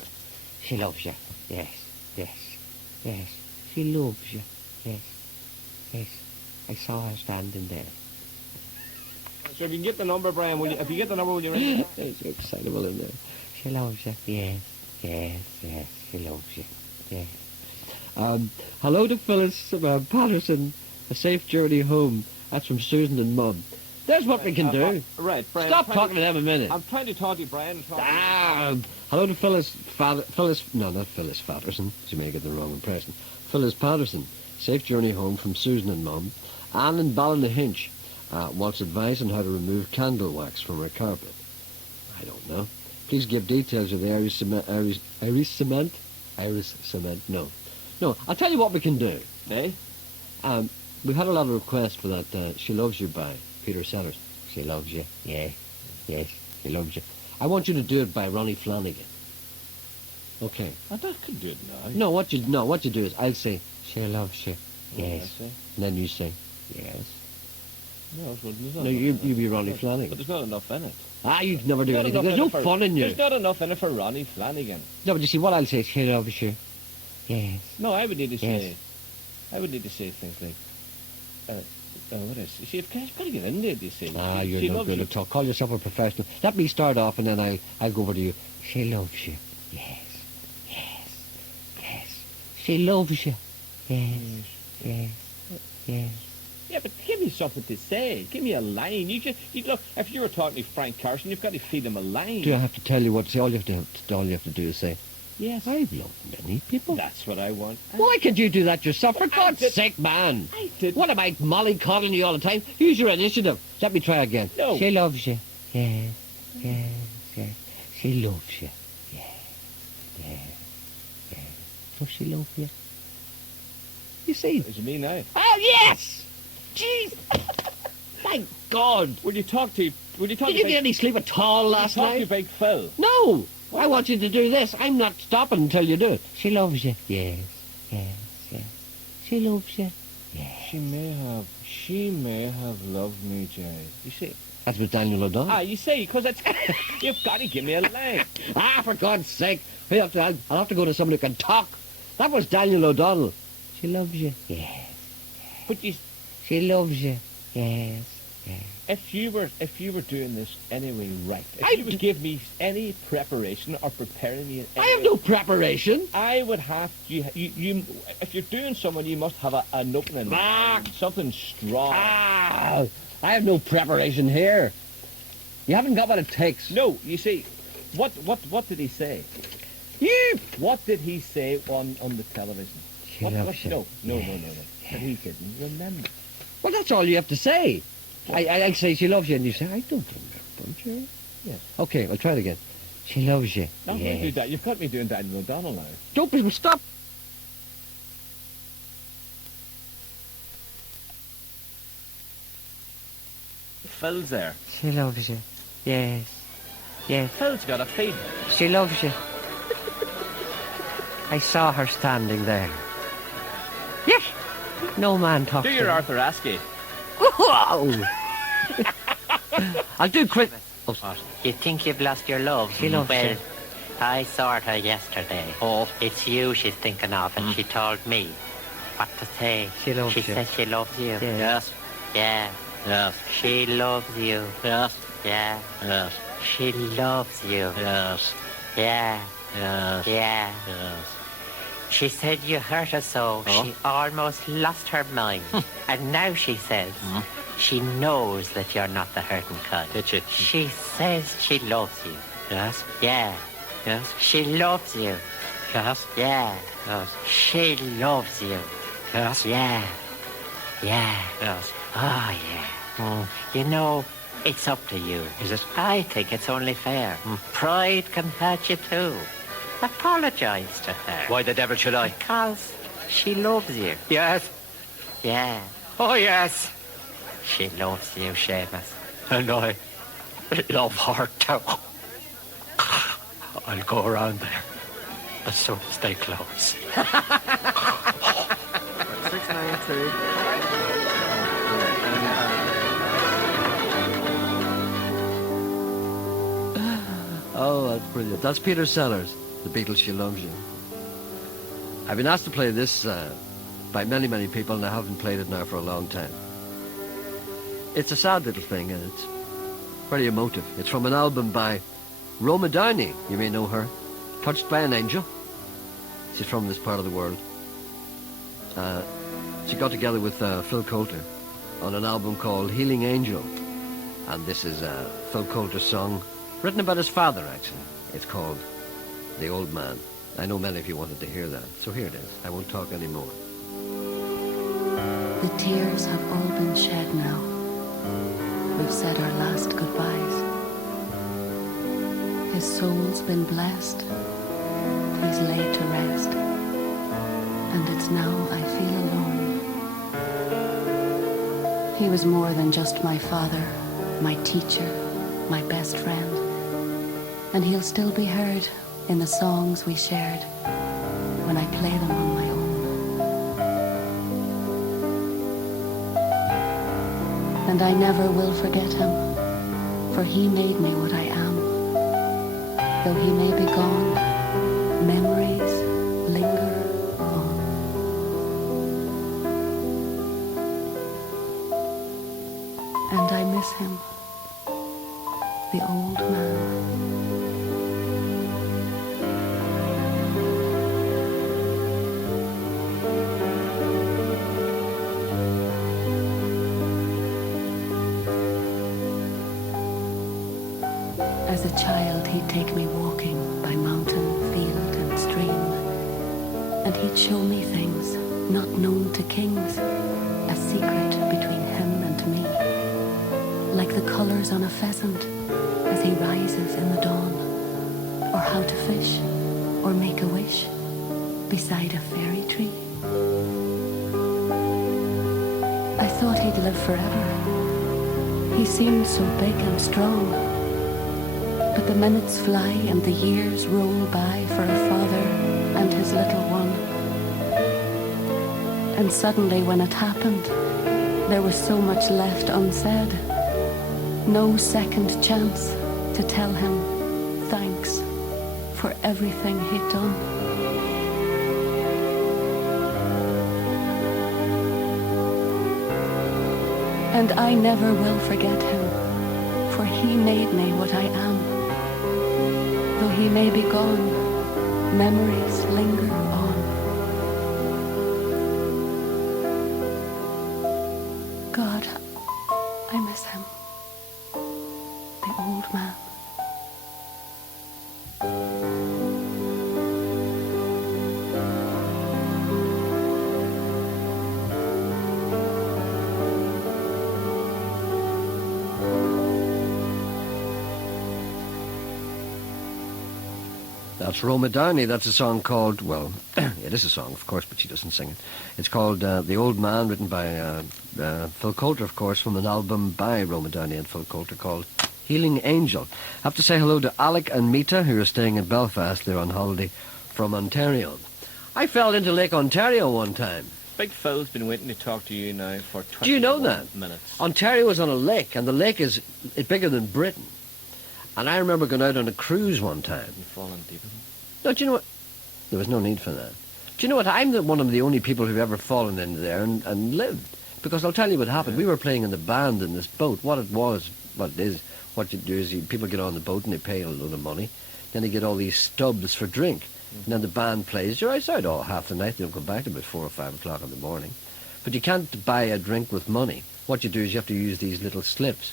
She loves you. Yes, yes, yes. She loves you. Yes, yes. I saw her standing there. So if you can get the number, Brian, if you get the number, will you ring it? It's so excitable in there. She loves you. Yes, yes, yes. She loves you. Yes. Hello to Phyllis Patterson. A safe journey home. That's from Susan and Mum. There's what we can do. Right, Brian. Stop talking to them a minute. I'm trying to talk to you, Brian. Hello to Phyllis Patterson. She may get the wrong impression. Phyllis Patterson. Safe journey home from Susan and Mum. Anne in Ballynahinch wants advice on how to remove candle wax from her carpet. I don't know. Please give details of the Irish cement. No. I'll tell you what we can do. Eh? We've had a lot of requests for that She Loves You by Peter Sellers. She loves you. Yeah. Yes. She loves you. I want you to do it by Ronnie Flanagan. Okay. I could do it now. No, what you do is I'll say she loves you. Yes. And then you say yes. No, you be Ronnie Flanagan. But there's not enough in it. You'd never do anything. There's no fun in you. There's not enough in it for Ronnie Flanagan. No, but you see, what I'll say is she loves you. Yes. No, I would need to say things like, what is? See, if guys got to get in there, you say. You're not good at talk. Call yourself a professional. Let me start off, and then I'll go over to you. She loves you. Yes. Yes. Yes. She loves you. Yes. Yes. Yes. Yeah, but give me something to say. Give me a line. You look. If you were talking to Frank Carson, you've got to feed him a line. Do I have to tell you what to say? All you have to do is say, yes. I've loved many people. That's what I want. Why can't you do that yourself? For God's sake, man. I did. What am I mollycoddling you all the time? Use your initiative. Let me try again. No. She loves you. Yes. Yes. Yes. She loves you. Yes. Yes. Yes. Does she love you? You see? Is it me now? Oh, yes! Jeez! Thank God! Did you get any sleep at all last night? Did you talk to Big Phil? No! I want you to do this. I'm not stopping until you do it. She loves you. Yes. Yes. Yes. She loves you. Yes. She may have loved me, Jerry. You see? That's with Daniel O'Donnell. You see, because you've got to give me a line. For God's sake. I'll have to go to someone who can talk. That was Daniel O'Donnell. She loves you. Yes. But she loves you. Yes. Yes. If you were doing this anyway right, if you would give me any preparation or preparing me in any I have no preparation. I would have you if you're doing someone, you must have an opening. Something strong. I have no preparation here. You haven't got what it takes. No, you see, what did he say? What did he say on the television? No. But he didn't remember. Well, that's all you have to say. I say she loves you, and you say, I don't remember, Jerry. Yes. Okay, I'll try it again. She loves you. No, yes. Do that. You've got me doing Daniel O'Donnell now. Don't be, stop. Phil's there. She loves you. Yes. Yes. Phil's got a feed. She loves you. I saw her standing there. Yes. No man talks. Do your Arthur Askey. Whoa! I'll do Chris. You think you've lost your love? She loves you. I saw her yesterday. Oh. It's you she's thinking of, and she told me what to say. She loves you. She says she loves you. Yes. Yeah. Yes. She loves you. Yes. Yeah. Yes. She loves you. Yes. Yeah. Yes. Yeah. Yes. She said you hurt her so she almost lost her mind. And now she says she knows that you're not the hurting kind. Did she? She says she loves you. Yes. Yeah. Yes. She loves you. Yes. Yeah. Yes. She loves you. Yes. Yeah. Yeah. Yes. Oh, yeah. You know, It's up to you. Is it? I think it's only fair. Pride can hurt you too. Apologise to her. Why the devil should I? Because she loves you. Yes. Yeah, Oh, yes. she loves you, Seamus. And I love her too. I'll go around there as soon as they close. 692. Oh, that's brilliant. That's Peter Sellers, The Beatles, She Loves You. I've been asked to play this by many, many people, and I haven't played it now for a long time. It's a sad little thing, and it's very emotive. It's from an album by Roma Downey. You may know her. Touched by an Angel. She's from this part of the world. She got together with Phil Coulter on an album called Healing Angel. And this is Phil Coulter's song, written about his father, actually. It's called The Old Man. I know many of you wanted to hear that, so here it is. I won't talk anymore. The tears have all been shed now. We've said our last goodbyes. His soul's been blessed. He's laid to rest. And it's now I feel alone. He was more than just my father, my teacher, my best friend. And he'll still be heard in the songs we shared when I play them on my own. And I never will forget him, for he made me what I am. Though he may be gone, memories linger on. And I miss him, the old man. As a child, he'd take me walking by mountain, field, and stream. And he'd show me things not known to kings, a secret between him and me. Like the colors on a pheasant as he rises in the dawn, or how to fish, or make a wish beside a fairy tree. I thought he'd live forever. He seemed so big and strong. But the minutes fly and the years roll by for a father and his little one. And suddenly when it happened, there was so much left unsaid. No second chance to tell him thanks for everything he'd done. And I never will forget him, for he made me what I am. Though he may be gone, memories linger on. God, I miss him, the old man. That's Roma Downey. That's a song called, well, it is a song, of course, but she doesn't sing it. It's called The Old Man, written by Phil Coulter, of course, from an album by Roma Downey and Phil Coulter called Healing Angel. I have to say hello to Alec and Mita, who are staying in Belfast. They're on holiday from Ontario. I fell into Lake Ontario one time. Big Phil's been waiting to talk to you now for 20 Do you know that? minutes. Ontario is on a lake, and the lake is bigger than Britain. And I remember going out on a cruise one time. You've fallen deep in it. No, do you know what? There was no need for that. Do you know what? I'm one of the only people who've ever fallen into there and lived. Because I'll tell you what happened. We were playing in the band in this boat. What it was, what it is, what you do is people get on the boat and they pay a load of money. Then they get all these stubs for drink. And then the band plays. You're outside all half the night. They don't come back till about 4 or 5 o'clock in the morning. But you can't buy a drink with money. What you do is you have to use these little slips.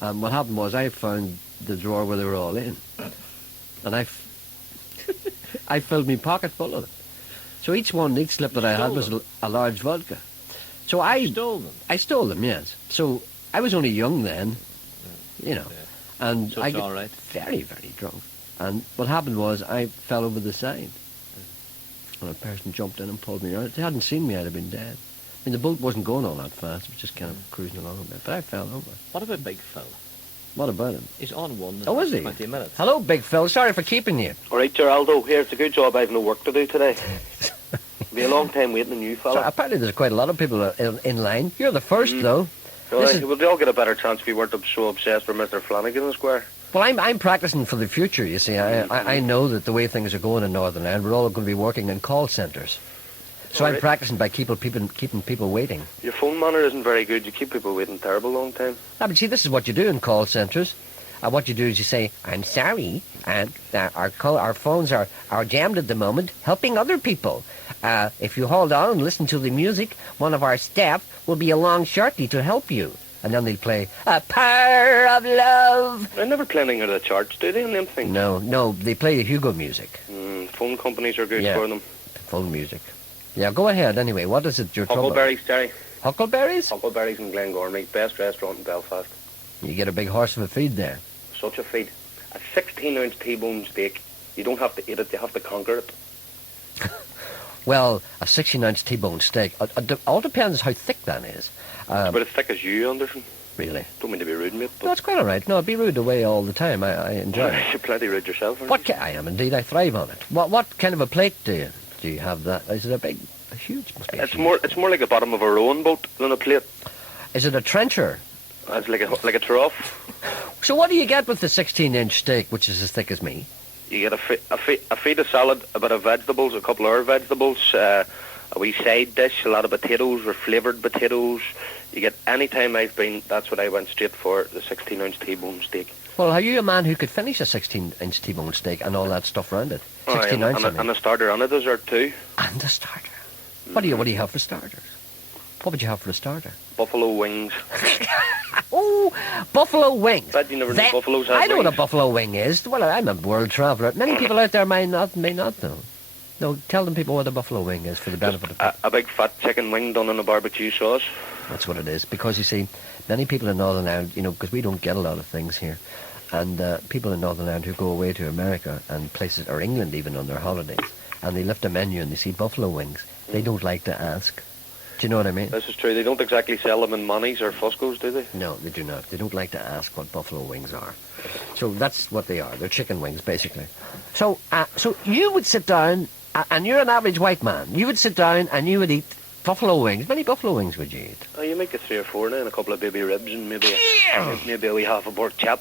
What happened was I found the drawer where they were all in. And I filled my pocket full of it. So each slip that I had was a large vodka. So I stole them? I stole them, yes. So I was only young then. you know. And So I it's got all right. very, very drunk. And what happened was I fell over the side. And a person jumped in and pulled me out. If they hadn't seen me, I'd have been dead. I mean, the boat wasn't going all that fast. It was just kind of cruising along a bit. But I fell over. What about Big Phil? What about him? He's on one. Oh, is he? 20 minutes. Hello, Big Phil. Sorry for keeping you. All right, Geraldo, here, it's a good job I have no work to do today. It'll be a long time waiting on you, fella. So, apparently there's quite a lot of people in line. You're the first, though. All right, well, they all get a better chance if we weren't so obsessed with Mr. Flanagan and Square. Well, I'm practicing for the future, you see. I know that the way things are going in Northern Ireland, we're all going to be working in call centres. So I'm practicing by keeping people waiting. Your phone manner isn't very good. You keep people waiting a terrible long time. Ah, but see, this is what you do in call centres. What you do is you say, I'm sorry, and our phones are jammed at the moment, helping other people. If you hold on and listen to the music, one of our staff will be along shortly to help you. And then they'll play A Power of Love. They never play anything out of the charts, do they, on them things? No, they play the Hugo music. Phone companies are good for them. Phone music. Yeah, go ahead anyway. What is it, your trouble? Huckleberries, Jerry. Huckleberries? Huckleberries in Glengormley, best restaurant in Belfast. You get a big horse of a feed there. Such a feed. A 16-ounce T-bone steak. You don't have to eat it, you have to conquer it. Well, a 16-ounce T-bone steak, all depends how thick that is. It's about as thick as you, Anderson. Really? Don't mean to be rude, mate. No, that's quite all right. No, be rude away all the time. I enjoy it. You're plenty rude yourself, aren't you? I am indeed. I thrive on it. What kind of a plate do you have that? Is it a huge? Must be it's more like the bottom of a rowing boat than a plate. Is it a trencher? It's like a trough. So what do you get with the 16-inch steak, which is as thick as me? You get a feed of salad, a bit of vegetables, a couple of other vegetables, a wee side dish, a lot of potatoes or flavoured potatoes. You get, any time I've been, that's what I went straight for, the 16-ounce T-bone steak. Well, are you a man who could finish a 16-inch T-bone steak and all that stuff around it? 16 ounce, and a starter and a dessert too. And a starter. What do you have for starters? What would you have for a starter? Buffalo wings. Oh, buffalo wings. Bet you never knew buffaloes had I know wings. what a buffalo wing is. Well, I'm a world traveller. Many people out there may not know. No, tell them people what a buffalo wing is for the benefit of a big fat chicken wing done in a barbecue sauce. That's what it is. Because you see, many people in Northern Ireland, because we don't get a lot of things here, and people in Northern Ireland who go away to America and places, or England even on their holidays, and they lift a menu and they see buffalo wings, they don't like to ask. Do you know what I mean? This is true. They don't exactly sell them in Manny's or Fosco's, do they? No, they do not. They don't like to ask what buffalo wings are. So that's what they are. They're chicken wings, basically. So you would sit down, and you're an average white man. You would sit down and you would eat buffalo wings. How many buffalo wings would you eat? Oh, you might get 3 or 4 now, and a couple of baby ribs, and maybe a wee half a pork chop.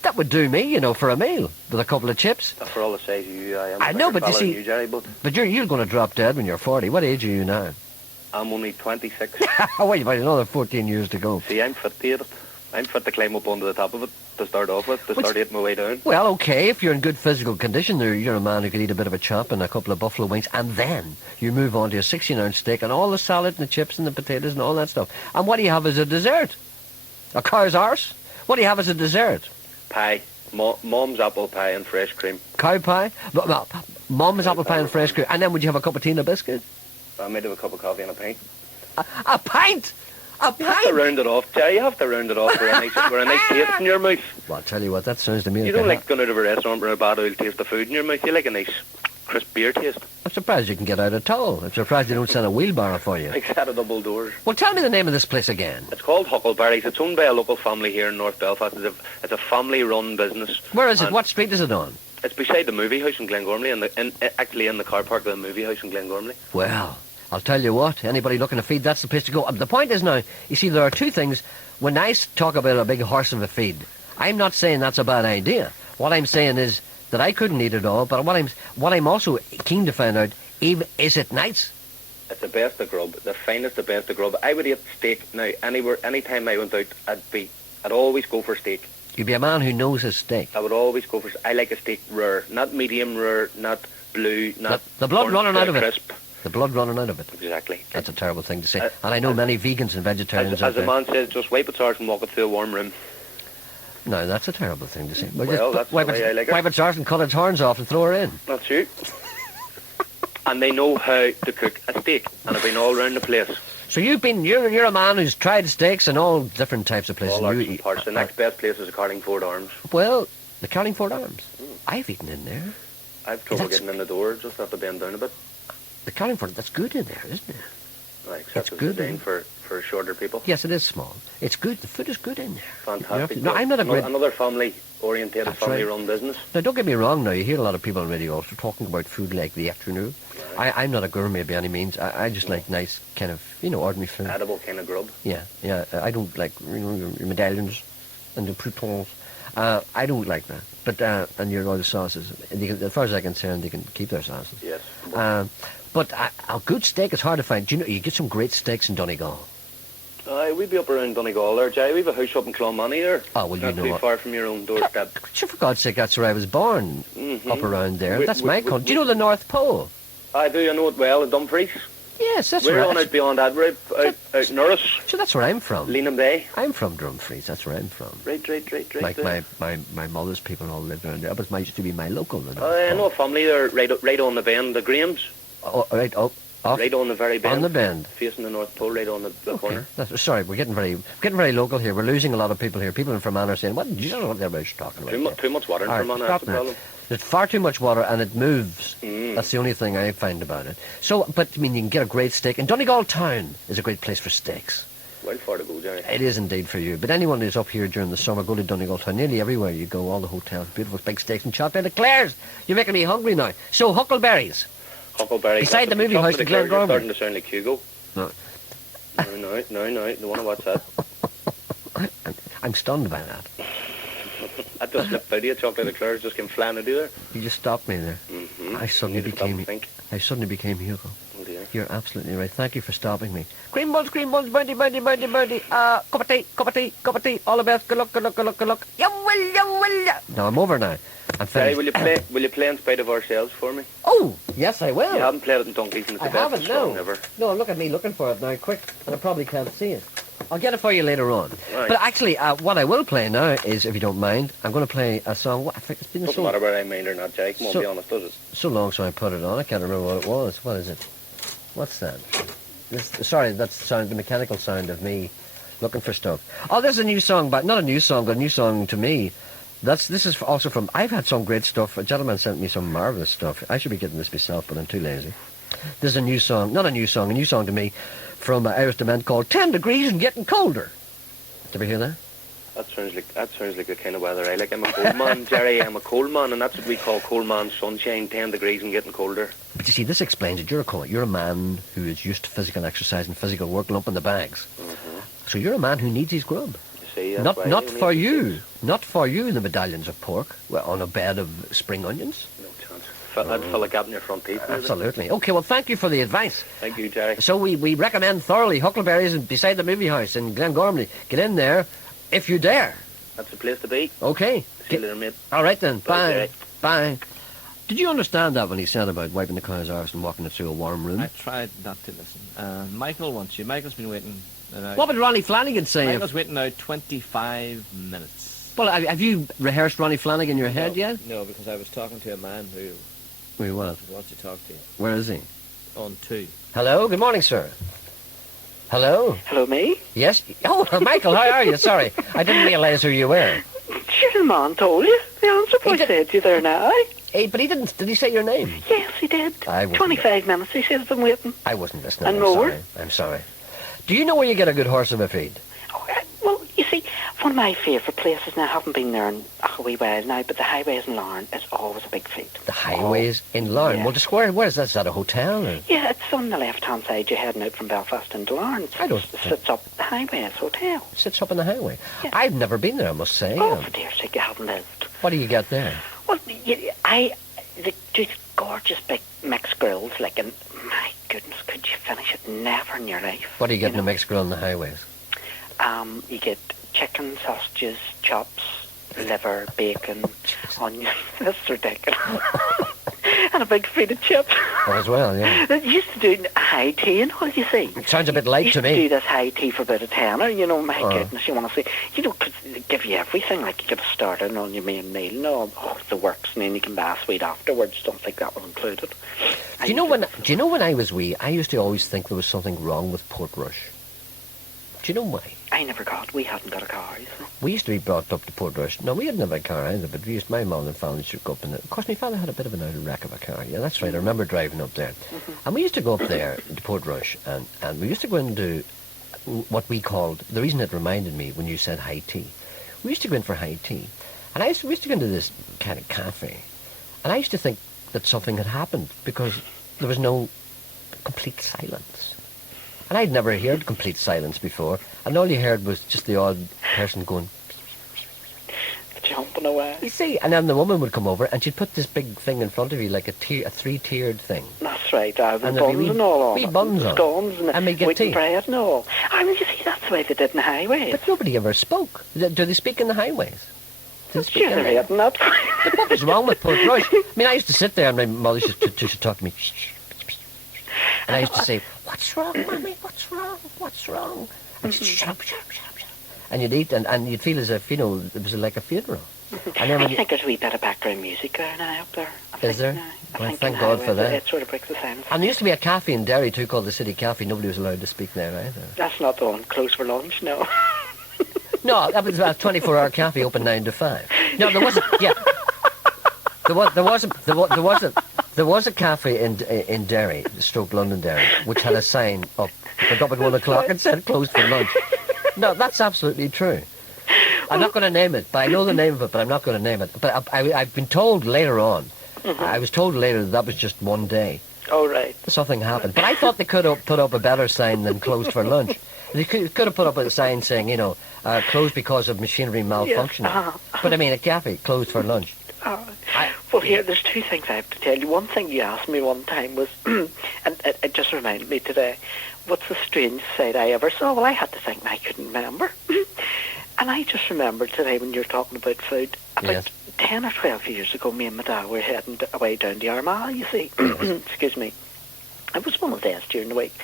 That would do me, for a meal, with a couple of chips. For all the size of you, I am. I know, but you see... Jerry, but you're going to drop dead when you're 40. What age are you now? I'm only 26. Well, you've got another 14 years to go. See, I'm fit to eat it. I'm fit to climb up onto the top of it, to start off with, start eating my way down. Well, okay, if you're in good physical condition, you're a man who could eat a bit of a chop and a couple of buffalo wings, and then you move on to a 16-ounce steak and all the salad and the chips and the potatoes and all that stuff. And what do you have as a dessert? A cow's arse? What do you have as a dessert? Pie. Mom's apple pie and fresh cream. Cow pie? Mom's apple pie and fresh cream. And then would you have a cup of tea and a biscuit? I might have a cup of coffee and a pint. A pint? A pint? You have to round it off, Jay. You have to round it off for a nice taste in your mouth. Well, I'll tell you what, that sounds to me... You don't like going out of a restaurant with a bad oil taste of food in your mouth. You like a nice, crisp beer taste. I'm surprised you can get out a towel. I'm surprised they don't send a wheelbarrow for you. Like set of double doors. Well, tell me the name of this place again. It's called Huckleberries. It's owned by a local family here in North Belfast. It's a family-run business. Where is it? What street is it on? It's beside the movie house in Glengormley, actually in the car park of the movie house in Glengormley. Well, I'll tell you what, anybody looking to feed, that's the place to go. The point is now, you see, there are two things. When I talk about a big horse of a feed, I'm not saying that's a bad idea. What I'm saying is that I couldn't eat it all, but what I'm also keen to find out, is it nice? It's the best of grub, the finest, the best of grub. I would eat steak now, anytime I went out, I'd always go for steak. You'd be a man who knows his steak. I would always go for, I like a steak rare, not medium rare, not blue, not... The blood running out of crisp. it. The blood running out of it. Exactly. That's a terrible thing to say. And I know many vegans and vegetarians as a man says, just wipe its arse and walk it through a warm room. No, that's a terrible thing to say. Well, that's the way I like it. Wipe its arse and cut its horns off and throw her in. That's you. And they know how to cook a steak, and I've been all around the place. So you're a man who's tried steaks in all different types of places. All arts and parts. The next best place is the Carlingford Arms. Well, the Carlingford Arms. I've eaten in there. I've trouble getting in the door, just have to bend down a bit. The Carlingford, that's good in there, isn't it? Except it's good designed for shorter people. Yes, it is small. It's good. The food is good in there. Fantastic. No, I'm not a great... Another family-orientated, family-run business. Now, don't get me wrong now. You hear a lot of people on radio also talking about food like the afternoon. Right. I'm not a gourmet by any means. I just like nice kind of, ordinary food. Edible kind of grub. Yeah. I don't like, your medallions and the croutons. I don't like that. But, and your other sauces. As far as I'm concerned, they can keep their sauces. Yes. But a good steak is hard to find. Do you know, you get some great steaks in Donegal. We'd be up around Donegal there, Jay. We've a house up in Clonmoney there. Oh, well, not too far from your own doorstep. For God's sake, that's where I was born, up around there. That's my country. Do you know the North Pole? I do, I know it well, at Dumfries. Yes, that's We're right. on out beyond Adbury, out Norris. So that's where I'm from. Leanham Bay. I'm from Dumfries, that's where I'm from. Right. Like my mother's people all lived around there, but it used to be my local. I know a family there, right on the bend, the Grahams. Oh, right up. Right on the very bend. On the bend. Facing the North Pole, right on the corner. Sorry, we're getting very local here. We're losing a lot of people here. People in Fermanagh are saying, what everybody's talking about? Too much water in Fermanagh, that's the problem. There's far too much water and it moves. That's the only thing I find about it. So, but I mean, you can get a great steak. And Donegal Town is a great place for steaks. Well far to go, Jerry. It is indeed for you. But anyone who's up here during the summer, go to Donegal Town. Nearly everywhere you go, all the hotels, beautiful big steaks and chocolate eclairs. You're making me hungry now. So, huckleberries. Huckleberries. Beside the movie house in Glengormley. You're starting to sound like Hugo. No. No. The one to watch that. I'm stunned by that. That just slipped out of you. Chocolate eclairs just came flying out of there. You just stopped me there. I suddenly became Hugo. Oh dear. You're absolutely right. Thank you for stopping me. Cream buns, birdie. Cup of tea. All the best. Good luck. Yeah. No, I'm over now. I'm finished. Will you play In Spite of Ourselves for me? Oh, yes, I will. You haven't played it in donkeys and it's the best song ever. No, look at me looking for it now, quick, and I probably can't see it. I'll get it for you later on. Right. But actually, what I will play now is, if you don't mind, I'm going to play a song. It's been doesn't matter whether I mind or not, Jake. Come on, be honest, does it? So long so I put it on. I can't remember what it was. What is it? What's that? Sorry, that's the mechanical sound of me looking for stuff. Oh, there's a new song, but not a new song, but a new song to me. This is also from... I've had some great stuff. A gentleman sent me some marvellous stuff. I should be getting this myself, but I'm too lazy. There's a new song, not a new song to me, from Irish Dement called 10 Degrees and Getting Colder. Did you ever hear that? That sounds like the kind of weather I like. I'm a cold man, Jerry. I'm a cold man, and that's what we call cold man sunshine, 10 degrees and getting colder. But you see, this explains it. You're a man who is used to physical exercise and physical work, lumping the bags. So you're a man who needs his grub. See, not for you, the medallions of pork on a bed of spring onions. No chance. I'd fill a gap in your front teeth. Absolutely. Okay, well, thank you for the advice. Thank you, Jerry. So we recommend thoroughly Huckleberries beside the movie house in Glengormley. Get in there if you dare. That's the place to be. Okay. See you later, mate. All right then. Bye. Bye. Did you understand that when he said about wiping the cow's arse and walking it through a warm room? I tried not to listen. Michael wants you. Michael's been waiting. What would Ronnie Flanagan say? Michael's waiting now 25 minutes. Well, have you rehearsed Ronnie Flanagan in your head yet? No, because I was talking to a man who wants to talk to you. Where is he? On 2. Hello, good morning, sir. Hello? Hello, me? Yes? Oh, Michael, how are you? Sorry, I didn't realise who you were. Sure, the man told you. The answer boy said you there now. Hey, but he didn't. Did he say your name? Yes, he did. 25 minutes, he says, I'm waiting. I wasn't listening. And more. I'm sorry. Do you know where you get a good horse of a feed? Well, you see, one of my favourite places, now I haven't been there in a wee while now, but the Highways in Larne is always a big feed. The Highways in Larne? Yeah. Well, just where is that? Is that a hotel? Or? Yeah, it's on the left-hand side. You're heading out from Belfast into Larne. It sits up the Highways Hotel. It sits up in the highway? Yeah. I've never been there, I must say. Oh, for dear sake, you haven't lived. What do you get there? Well, these gorgeous big mixed grills, like, and my goodness, could you finish it? Never in your life. What do you get in a mixed grill on the highways? You get chicken, sausages, chops, liver, bacon, onions. That's ridiculous. And a big feed of chips. Oh, as well, yeah. They used to do high tea and all, you see. It sounds a bit light used to me. do this high tea for about a tenner, you know, my goodness, you want to see. You know, 'cause they give you everything, like you get a starter on your main meal and all the works, and then you can buy a sweet afterwards, stuff like that was included. Do you know when I was wee, I used to always think there was something wrong with Portrush. Do you know why? I never got, we hadn't got a car, you know. We used to be brought up to Portrush. No, we didn't have a car either, but my mum and family used to go up in it. Of course, my father had a bit of an out of wreck of a car. Yeah, that's right. I remember driving up there. And we used to go up there to Portrush, and we used to go into what we called, the reason it reminded me when you said high tea, we used to go in for high tea. And we used to go into this kind of cafe, and I used to think that something had happened because there was no complete silence. And I'd never heard complete silence before, and all you heard was just the odd person going, jumping away. You see, and then the woman would come over, and she'd put this big thing in front of you, like a three-tiered thing. That's right, with and buns and all on wee it. Buns on. Scones and we get wheat tea. and bread and all. I mean, you see, that's the way they did in the highways. But nobody ever spoke. Do they speak in the highways? Do they speak Sure, in they hadn't that. But what was wrong with Portrush? I mean, I used to sit there, and my mother used to talk to me. And I used to say, "What's wrong, Mummy? What's wrong? What's wrong?" And she'd shut up. And you'd eat, and you'd feel as if, you know, it was like a funeral. And then I think there's a wee bit of background music there now up there. Is there? Well, thank God for that. It sort of breaks the silence. And there used to be a cafe in Derry too called the City Cafe. Nobody was allowed to speak there either. That's not the one closed for lunch, no. No, that was a 24-hour cafe open 9 to 5. No, there wasn't. Yeah, there was a cafe in Derry, stroke Londonderry, which had a sign up at 1 o'clock and said closed for lunch. No, that's absolutely true. I'm not going to name it, but I know the name of it, but I'm not going to name it. But I've been told later on. I was told later that was just one day. Oh, right. Something happened. But I thought they could have put up a better sign than closed for lunch. They could have put up a sign saying, you know, closed because of machinery malfunctioning. Yes, But I mean, a cafe closed for lunch. Well, here, there's two things I have to tell you. One thing you asked me one time was, and it just reminded me today, what's the strangest sight I ever saw? Well, I had to think, and I couldn't remember. And I just remembered today when you were talking about food, about 10 or 12 years ago, me and my dad were heading away down to Armagh, you see. Excuse me. It was one of the days during the week.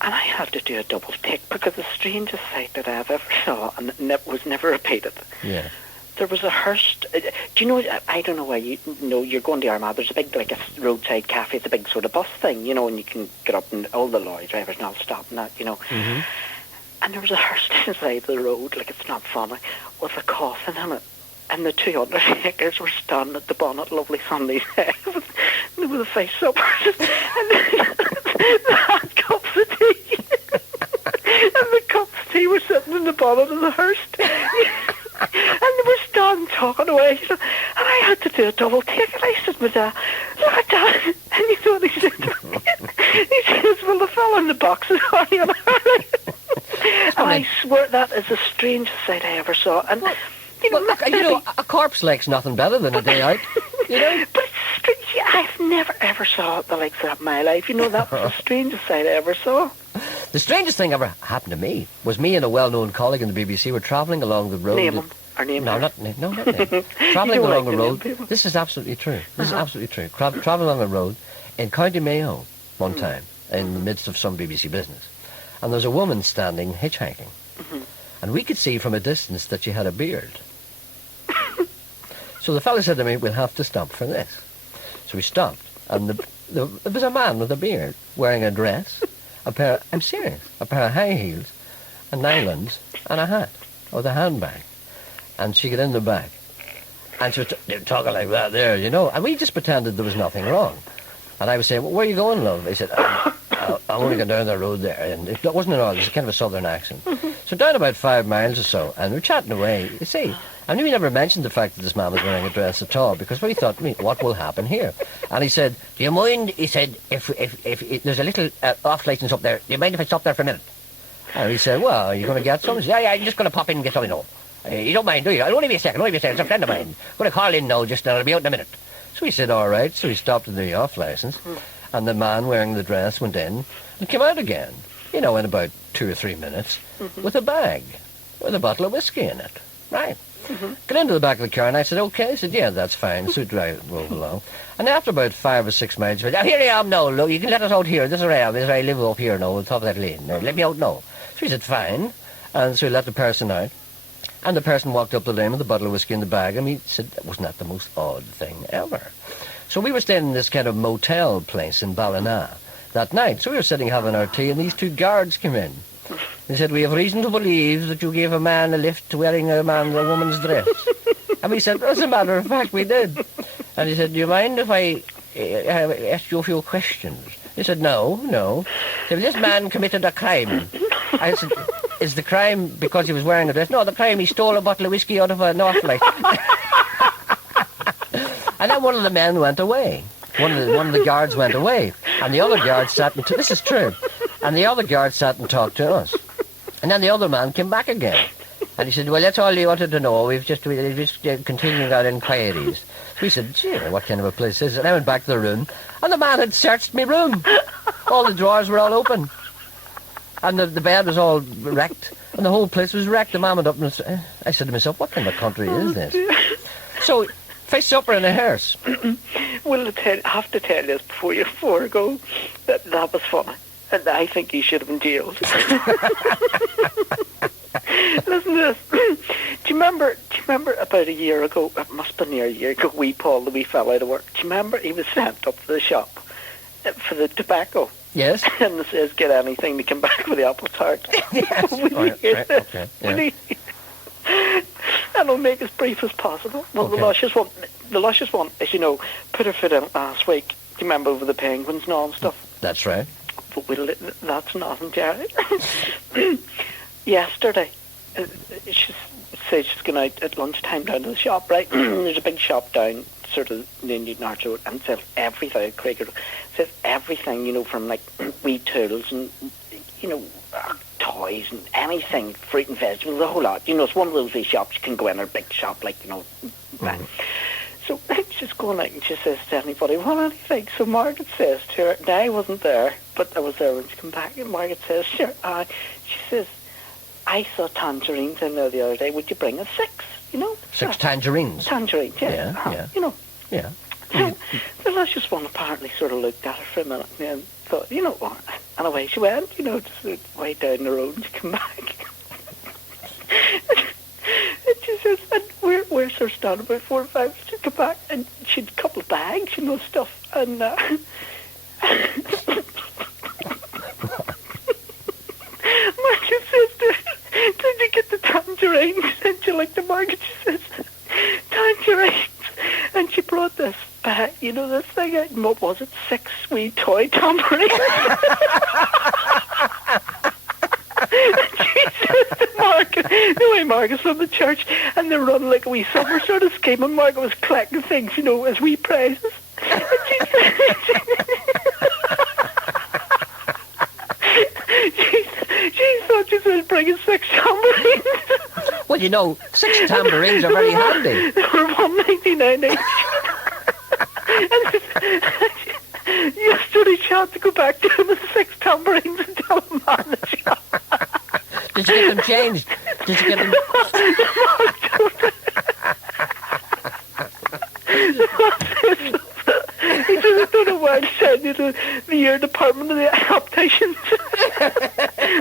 And I had to do a double take because the strangest sight that I've ever saw, and it was never repeated. Yeah. There was a hearse. Do you know, I don't know why you know, you're going to Armagh, there's a big, like a roadside cafe, it's a big sort of bus thing, you know, and you can get up and all the lorry drivers and all stop and that, you know. Mm-hmm. And there was a hearse inside the road, like it's not funny, with a coffin in it. And the two undertakers were standing at the bonnet, lovely Sunday day, with a face up. And they had cups of tea. And the cups of tea were sitting in the bonnet of the hearse. And they were standing talking away, you know, and I had to do a double take, and I said, "Look at that," and you know what he said? He says, "Well, the fella in the box is already on a hurry." And I swear that is the strangest sight I ever saw. And you know, a corpse lake's nothing better than a day out. You know, but it's strange. I've never ever saw the likes of that in my life. You know, that was the strangest sight I ever saw. The strangest thing ever happened to me was me and a well-known colleague in the BBC were travelling along the road. Name him. Or name no, not name. Travelling along the road. This is absolutely true. This is absolutely true. Travelling along a road in County Mayo one time in the midst of some BBC business. And there was a woman standing hitchhiking. And we could see from a distance that she had a beard. So the fellow said to me, "We'll have to stop for this." So we stopped. And there was a man with a beard wearing a dress, I'm serious, a pair of high heels, and nylons, and a hat, with a handbag. And she got in the back. And she was talking like that there, you know. And we just pretended there was nothing wrong. And I was saying, "Well, where are you going, love?" He said, "I'm only going down the road there." And it wasn't at all. It was kind of a southern accent. So down about 5 miles or so, and we're chatting away. You see, I knew he never mentioned the fact that this man was wearing a dress at all, because we thought, what will happen here? And he said, "Do you mind," he said, if there's a little off license up there, do you mind if I stop there for a minute? And he said, "Well, are you going to get some?" He said, "Yeah, I'm just going to pop in and get something home." "You don't mind, do you?" "It'll only be a second, It's a friend of mine. I'm going to call in now, and I'll be out in a minute." So he said, "All right." So he stopped at the off license, and the man wearing the dress went in and came out again, in about 2 or 3 minutes, with a bag, with a bottle of whiskey in it. Right. Got into the back of the car, and I said, okay. He said, yeah, that's fine. So drove along. And after about 5 or 6 miles, he said, here I am now, look, you can let us out here. This is where I am. This is where I live up here now, on top of that lane. Now, let me out now. So he said, fine. And so he let the person out. And the person walked up the lane with a bottle of whiskey in the bag, and he said, wasn't that the most odd thing ever? So we were staying in this kind of motel place in Ballina that night. So we were sitting having our tea, and these 2 guards came in. They said, we have reason to believe that you gave a man a lift wearing a woman's dress. And we said, as a matter of fact, we did. And he said, do you mind if I ask you a few questions? He said, no. He said, this man committed a crime. I said, is the crime because he was wearing a dress? No, the crime, he stole a bottle of whiskey out of a Northlight. And then one of the men went away. One of the guards went away. And the other guard sat and... This is true. And the other guard sat and talked to us. And then the other man came back again. And he said, well, that's all he wanted to know. We're just continuing our inquiries. So we said, gee, what kind of a place is it? And I went back to the room, and the man had searched my room. All the drawers were all open. And the bed was all wrecked. And the whole place was wrecked. The man went up and I said to myself, what kind of country is this? So, face supper in a hearse. Well, I have to tell you this before you go, that was funny. And I think you should have been jailed. Listen to this. Do you remember about a year ago, it must have been near a year ago, Paul, the wee fella out of work, do you remember he was sent up to the shop for the tobacco? Yes. And it says, get anything to come back with the apple tart. Yes. Okay. Yeah. And I'll make as brief as possible. Well, okay. The luscious one, as you know, put her foot in it last week. Do you remember over the penguins and all and stuff? That's right. But that's nothing, Gerry. Yesterday, she said she's going out at lunchtime down to the shop, right? There's a big shop down sort of the Indian Arch Road, and it sells everything, Craig. It says everything, you know, from like wee tools and, you know, toys and anything, fruit and vegetables, a whole lot. You know, it's one of those wee shops you can go in, or a big shop, like, you know, right. So she's going out and she says to anybody, well, anything. So Margaret says to her, now I wasn't there, but I was there when she came back, and Margaret says, sure, she says, I saw tangerines in there the other day, would you bring us 6, you know? 6 tangerines? Tangerines, yeah. Yeah. You know. Yeah. The luscious one apparently sort of looked at her for a minute and then thought, you know what, and away she went, you know, just way down the road, and she came back. And she says, and we're sort of standing about 4 or 5, she came back, and she'd a couple of bags, you know, stuff, and Margaret says to her, did you get the tangerines? And she looked at Margaret, she says, tangerines. And she brought this bag, you know, this thing out, and what was it, 6 wee toy tambourines. And she says to Margaret, the way Margaret's from the church, and they run like a wee summer sort of scheme, and Margaret was collecting things, you know, as wee prizes. And she said, she thought she was bringing 6 tambourines. Well, you know, 6 tambourines are very handy. They were $1.99 each. And yesterday she had to go back to him with 6 tambourines and tell him on the shop. Did you get them changed? Did you get them... He says, I don't know why I sent you to the ear department of the opticians.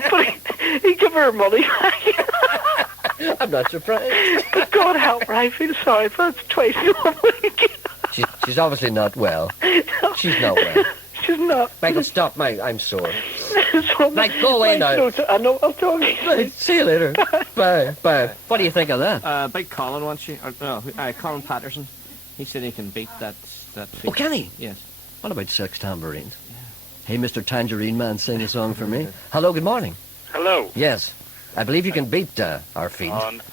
But he gave her money back. I'm not surprised. But God help her, I feel sorry for her. It's twice in 1 week. She's obviously not well. She's not well. She's not. Michael, stop, Mike. I'm sore. Mike, go away now. I know, I'll talk to you. Right, see you later. Bye. Bye. What do you think of that? Big Colin wants you. Or, no, Colin Patterson. He said he can beat that feat. Oh, can he? Yes. What about 6 tambourines? Yeah. Hey, Mr. Tangerine Man, sing a song for me. Hello, good morning. Hello. Yes. I believe you can beat our feet. Hands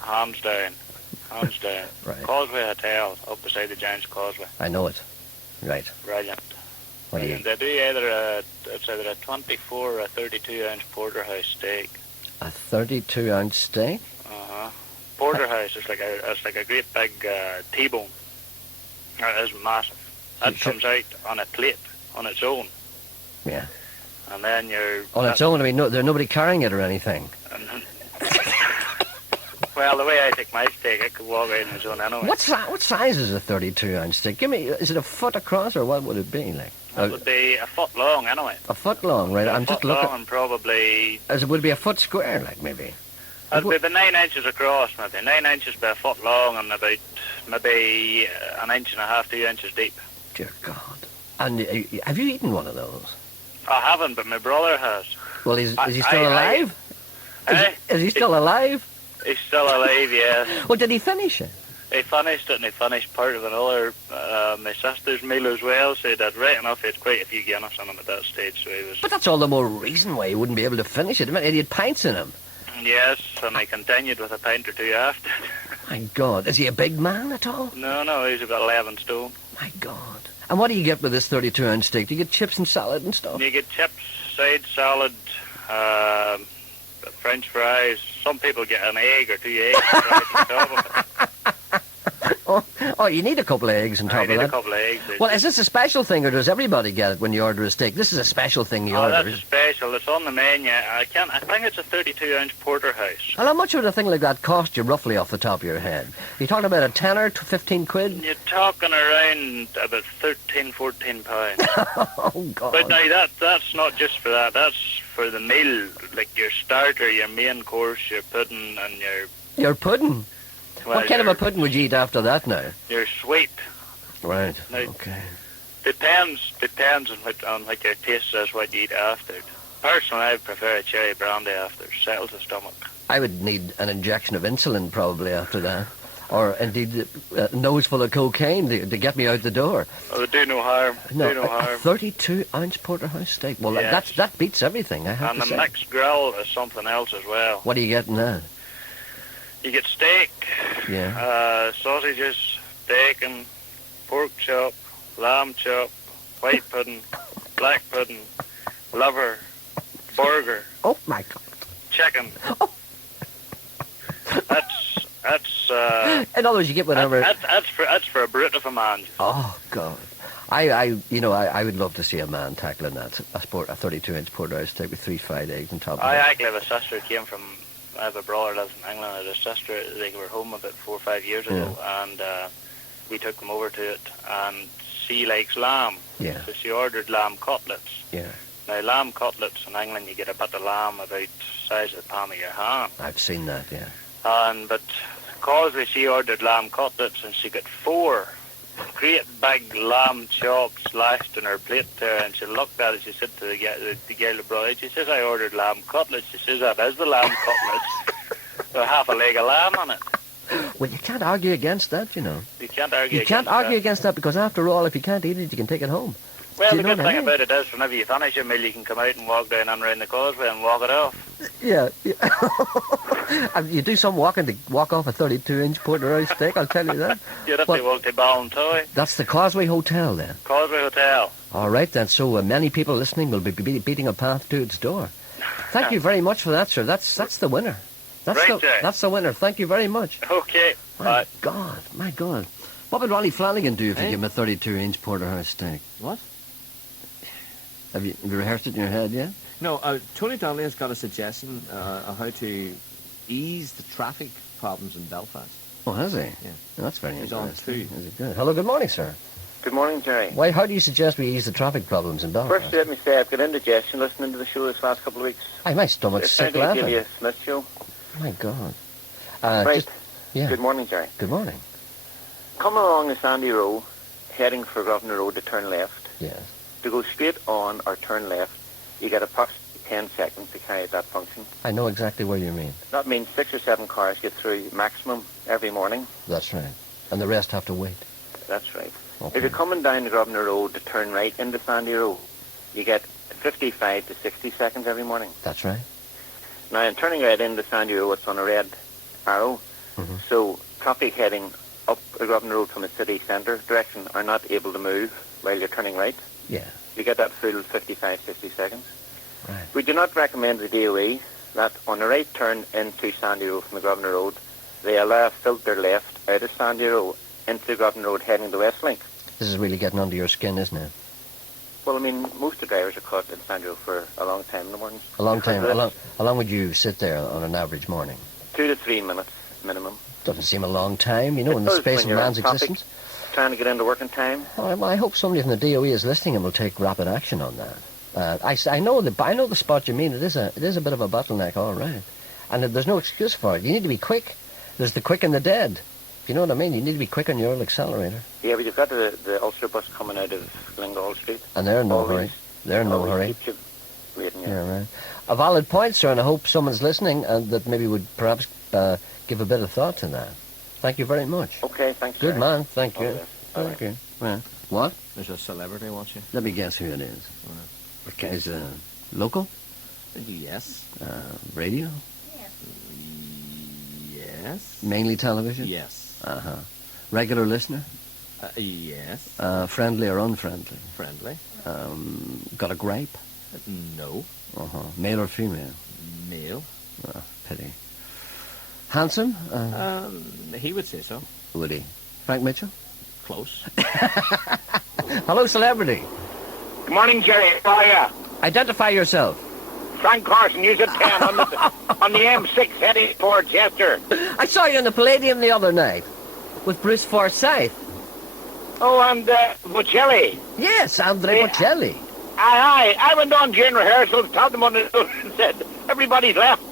down. Hands down. Right. Causeway Hotel, up beside the Giants Causeway. I know it. Right. Brilliant. What do you... They do either a 24 or a 32-ounce porterhouse steak. A 32-ounce steak? Uh-huh. Porterhouse is like a great big T-bone. It is massive. That comes out on a plate on its own. Yeah. And then you're... On its own? I mean, there's nobody carrying it or anything? Well, the way I take my steak, I could walk out in the zone anyway. What size is a 32-ounce steak? Is it a foot across, or what would it be like? It would be a foot long anyway. A foot long, right? I'm just looking. Long and probably... It would be a foot square, like, maybe. It would be 9 inches across, maybe. 9 inches by a foot long and about maybe an inch and a half, 2 inches deep. Dear God. And have you eaten one of those? I haven't, but my brother has. Well, is he still alive? Is he still alive? He's still alive, yes. Well, did he finish it? He finished it, and he finished part of another, my sister's meal as well, so he did right enough. He had quite a few Guinness in him at that stage, so he was... But that's all the more reason why he wouldn't be able to finish it. I mean, he had pints in him. Yes, and he continued with a pint or two after. My God. Is he a big man at all? No, he's about 11 stone. My God. And what do you get with this 32-ounce steak? Do you get chips and salad and stuff? You get chips, side salad, French fries. Some people get an egg or 2 eggs right on top of it. Oh, you need a couple of eggs on top of that. I need a couple of eggs. Well, is this a special thing, or does everybody get it when you order a steak? This is a special thing you order. That's a special. It's on the menu. I think it's a 32-ounce porterhouse. Well, how much would a thing like that cost you, roughly, off the top of your head? You talking about a tenner to 15 quid? You're talking around about 13, 14 pounds. Oh, God. But now, that's not just for that. That's for the meal, like your starter, your main course, your pudding, and your... Your pudding? Well, what kind of a pudding would you eat after that now? Your sweet. Right, Now, okay. Depends on what your taste is, what you eat after. Personally, I prefer a cherry brandy after. It settles the stomach. I would need an injection of insulin probably after that. Or indeed a nose full of cocaine to get me out the door. Oh, they do no harm. No, do no harm. a 32-ounce porterhouse steak. Well, Yes. that beats everything, I have And to the say. mixed grill is something else as well. What are you getting now? You get steak, Yeah. sausages, bacon, pork chop, lamb chop, white pudding, black pudding, liver, burger. Oh my God. Chicken. That's. In other words, you get whatever. That's for a brute of a man. Oh God. I would love to see a man tackling that. A 32-inch porterhouse steak with 3 fried eggs on top of it. I actually have a sister who came from. I have a brother who lives in England. I had a sister. They were home about 4 or 5 years ago, and we took them over to it. And she likes lamb, Yeah. so she ordered lamb cutlets. Yeah. Now, lamb cutlets in England, you get a bit of lamb about the size of the palm of your hand. I've seen that, yeah. But causally, she ordered lamb cutlets, and she got 4 great big lamb chops slashed on her plate there, and she looked at it. She said to the girl who brought it, she says, "I ordered lamb cutlets." She says, "That is the lamb cutlets." There's half a leg of lamb on it. Well, you can't argue against that, you know. You can't argue. You can't argue against that because, after all, if you can't eat it, you can take it home. Well, Do the you know good what I thing mean? about it is, whenever you finish your meal, you can come out and walk down and around the causeway and walk it off. Yeah. And you do some walking to walk off a 32-inch porterhouse steak, I'll tell you that. You're at the Ballintoy. That's the Causeway Hotel, then. Causeway Hotel. All right, then. So many people listening will be beating a path to its door. Thank you very much for that, sir. That's the winner. That's the winner. Thank you very much. Okay. My God. What would Ronnie Flanagan do if you give him a 32-inch porterhouse steak? What? Have you rehearsed it in your head, yeah? No, Tony Donnelly has got a suggestion on how to ease the traffic problems in Belfast. Oh, has he? Yeah. Well, that's very He's on interesting. too. Is it good? Hello, good morning, sir. Good morning, Gerry. Why? How do you suggest we ease the traffic problems in Belfast? First, let me say I've got indigestion listening to the show this last couple of weeks. Aye, my stomach's sick It's like laughing. a Smith show. My God. Right. Yeah. Good morning, Gerry. Good morning. Coming along the Sandy Road, heading for Grosvenor Road to turn left. Yes. To go straight on or turn left, you get approximately 10 seconds to carry out that function. I know exactly what you mean. That means 6 or 7 cars get through maximum every morning. That's right. And the rest have to wait. That's right. Okay. If you're coming down the Grosvenor Road to turn right into Sandy Road, you get 55 to 60 seconds every morning. That's right. Now, in turning right into Sandy Road, it's on a red arrow. Mm-hmm. So traffic heading up the Grosvenor Road from the city centre direction are not able to move while you're turning right. Yeah. You get that full 55, 60 seconds. Right. We do not recommend the DOE that on the right turn into Sandy Road from the Grosvenor Road, they allow a filter left out of Sandy Road into the Grosvenor Road heading to Westlink. This is really getting under your skin, isn't it? Well, I mean, most of the drivers are caught in Sandy Road for a long time in the morning. A long time. How long would you sit there on an average morning? 2 to 3 minutes. Two Doesn't seem a long time, in It the does space when of you're man's in traffic, existence. trying to get into working time. Well, I hope somebody from the DOE is listening and will take rapid action on that. I know the spot you mean. It is a bit of a bottleneck, all right. And there's no excuse for it. You need to be quick. There's the quick and the dead. You know what I mean? You need to be quick on your old accelerator. Yeah, but you've got the Ulster bus coming out of Glengall Street. And they're in no Always- hurry. They're in no always hurry. keeps you waiting, yeah. Yeah, right. A valid point, sir, and I hope someone's listening and that maybe would perhaps give a bit of thought to that. Thank you very much. Okay, thanks. Good Gerry. man. Thank All you. the best. Thank you. Well, what? There's a celebrity watching. Let me guess who it is. Okay, is it local? Yes. Radio? Yes. Mainly television? Yes. Uh-huh. Regular listener? Yes. Friendly or unfriendly? Friendly. Got a gripe? No. Uh-huh. Male or female? Male. Oh, pity. Handsome? He would say so. Would he? Frank Mitchell? Close. Hello, celebrity. Good morning, Gerry. How are you? Identify yourself. Frank Carson, use a 10 on the M6 heading towards Chester. I saw you in the Palladium the other night with Bruce Forsyth. Oh, and Bocelli. Yes, Andre Bocelli. I went on during rehearsals, tapped him on the nose and said, everybody's left.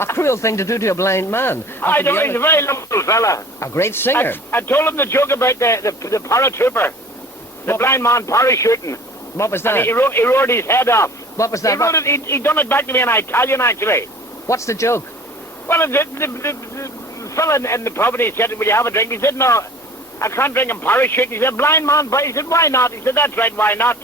A cruel thing to do to a blind man. I know, he's a very lovely fella. A great singer. I told him the joke about the paratrooper, the blind man parachuting. What was that? And he wrote his head off. What was that? He wrote it, he done it back to me in Italian, actually. What's the joke? Well, the fella in the pub, and he said, will you have a drink? He said, no, I can't drink in parachute. He said, blind man, but he said, why not? He said, that's right, why not?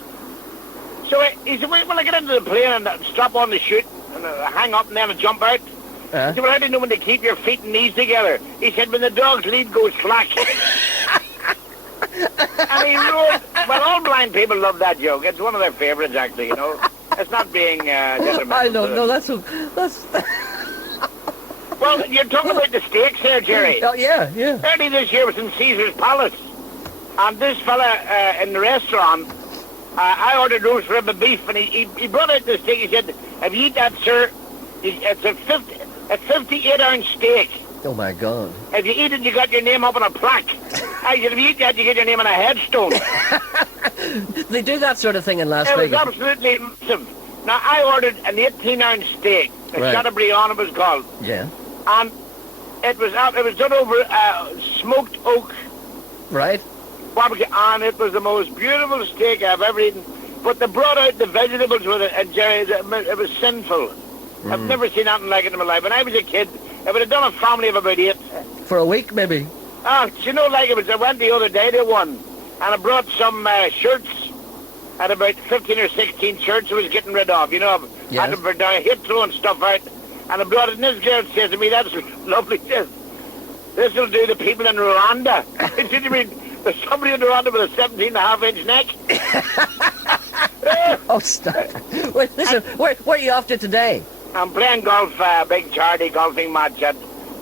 So he said, well, I get into the plane and strap on the chute and hang up and then jump out. He said, well, I didn't know when to keep your feet and knees together. He said, when the dog's lead goes slack. And he wrote, well, all blind people love that joke. It's one of their favourites, actually, It's not being detrimental. I don't know, that's... Well, you're talking about the steaks there, Gerry. Oh, yeah. Early this year was in Caesar's Palace. And this fella in the restaurant, I ordered roast rib of beef, and he brought out the steak. He said, if you eat that, sir, it's a 58-ounce steak. Oh, my God. If you eat it, you got your name up on a plaque. I said, if you eat that, you get your name on a headstone. They do that sort of thing in Las It was Vegas. absolutely massive. Now, I ordered an 18-ounce steak. The Right. Chateaubriand it was called. Yeah. And it was done over smoked oak Right. barbecue, and it was the most beautiful steak I've ever eaten. But they brought out the vegetables with it, and Gerry, it was sinful. I've never seen anything like it in my life. When I was a kid, I would have done a family of about 8. For a week, maybe. Oh, I went the other day to one, and I brought some shirts, and about 15 or 16 shirts I was getting rid of, Yes. had them for hip throwing stuff out, and I brought it, and this girl says to me, that's lovely, this will do the people in Rwanda. I said, you mean, there's somebody in Rwanda with a 17.5-inch neck? Oh, stop. Wait, listen, where are you off to today? I'm playing golf, big charity golfing match at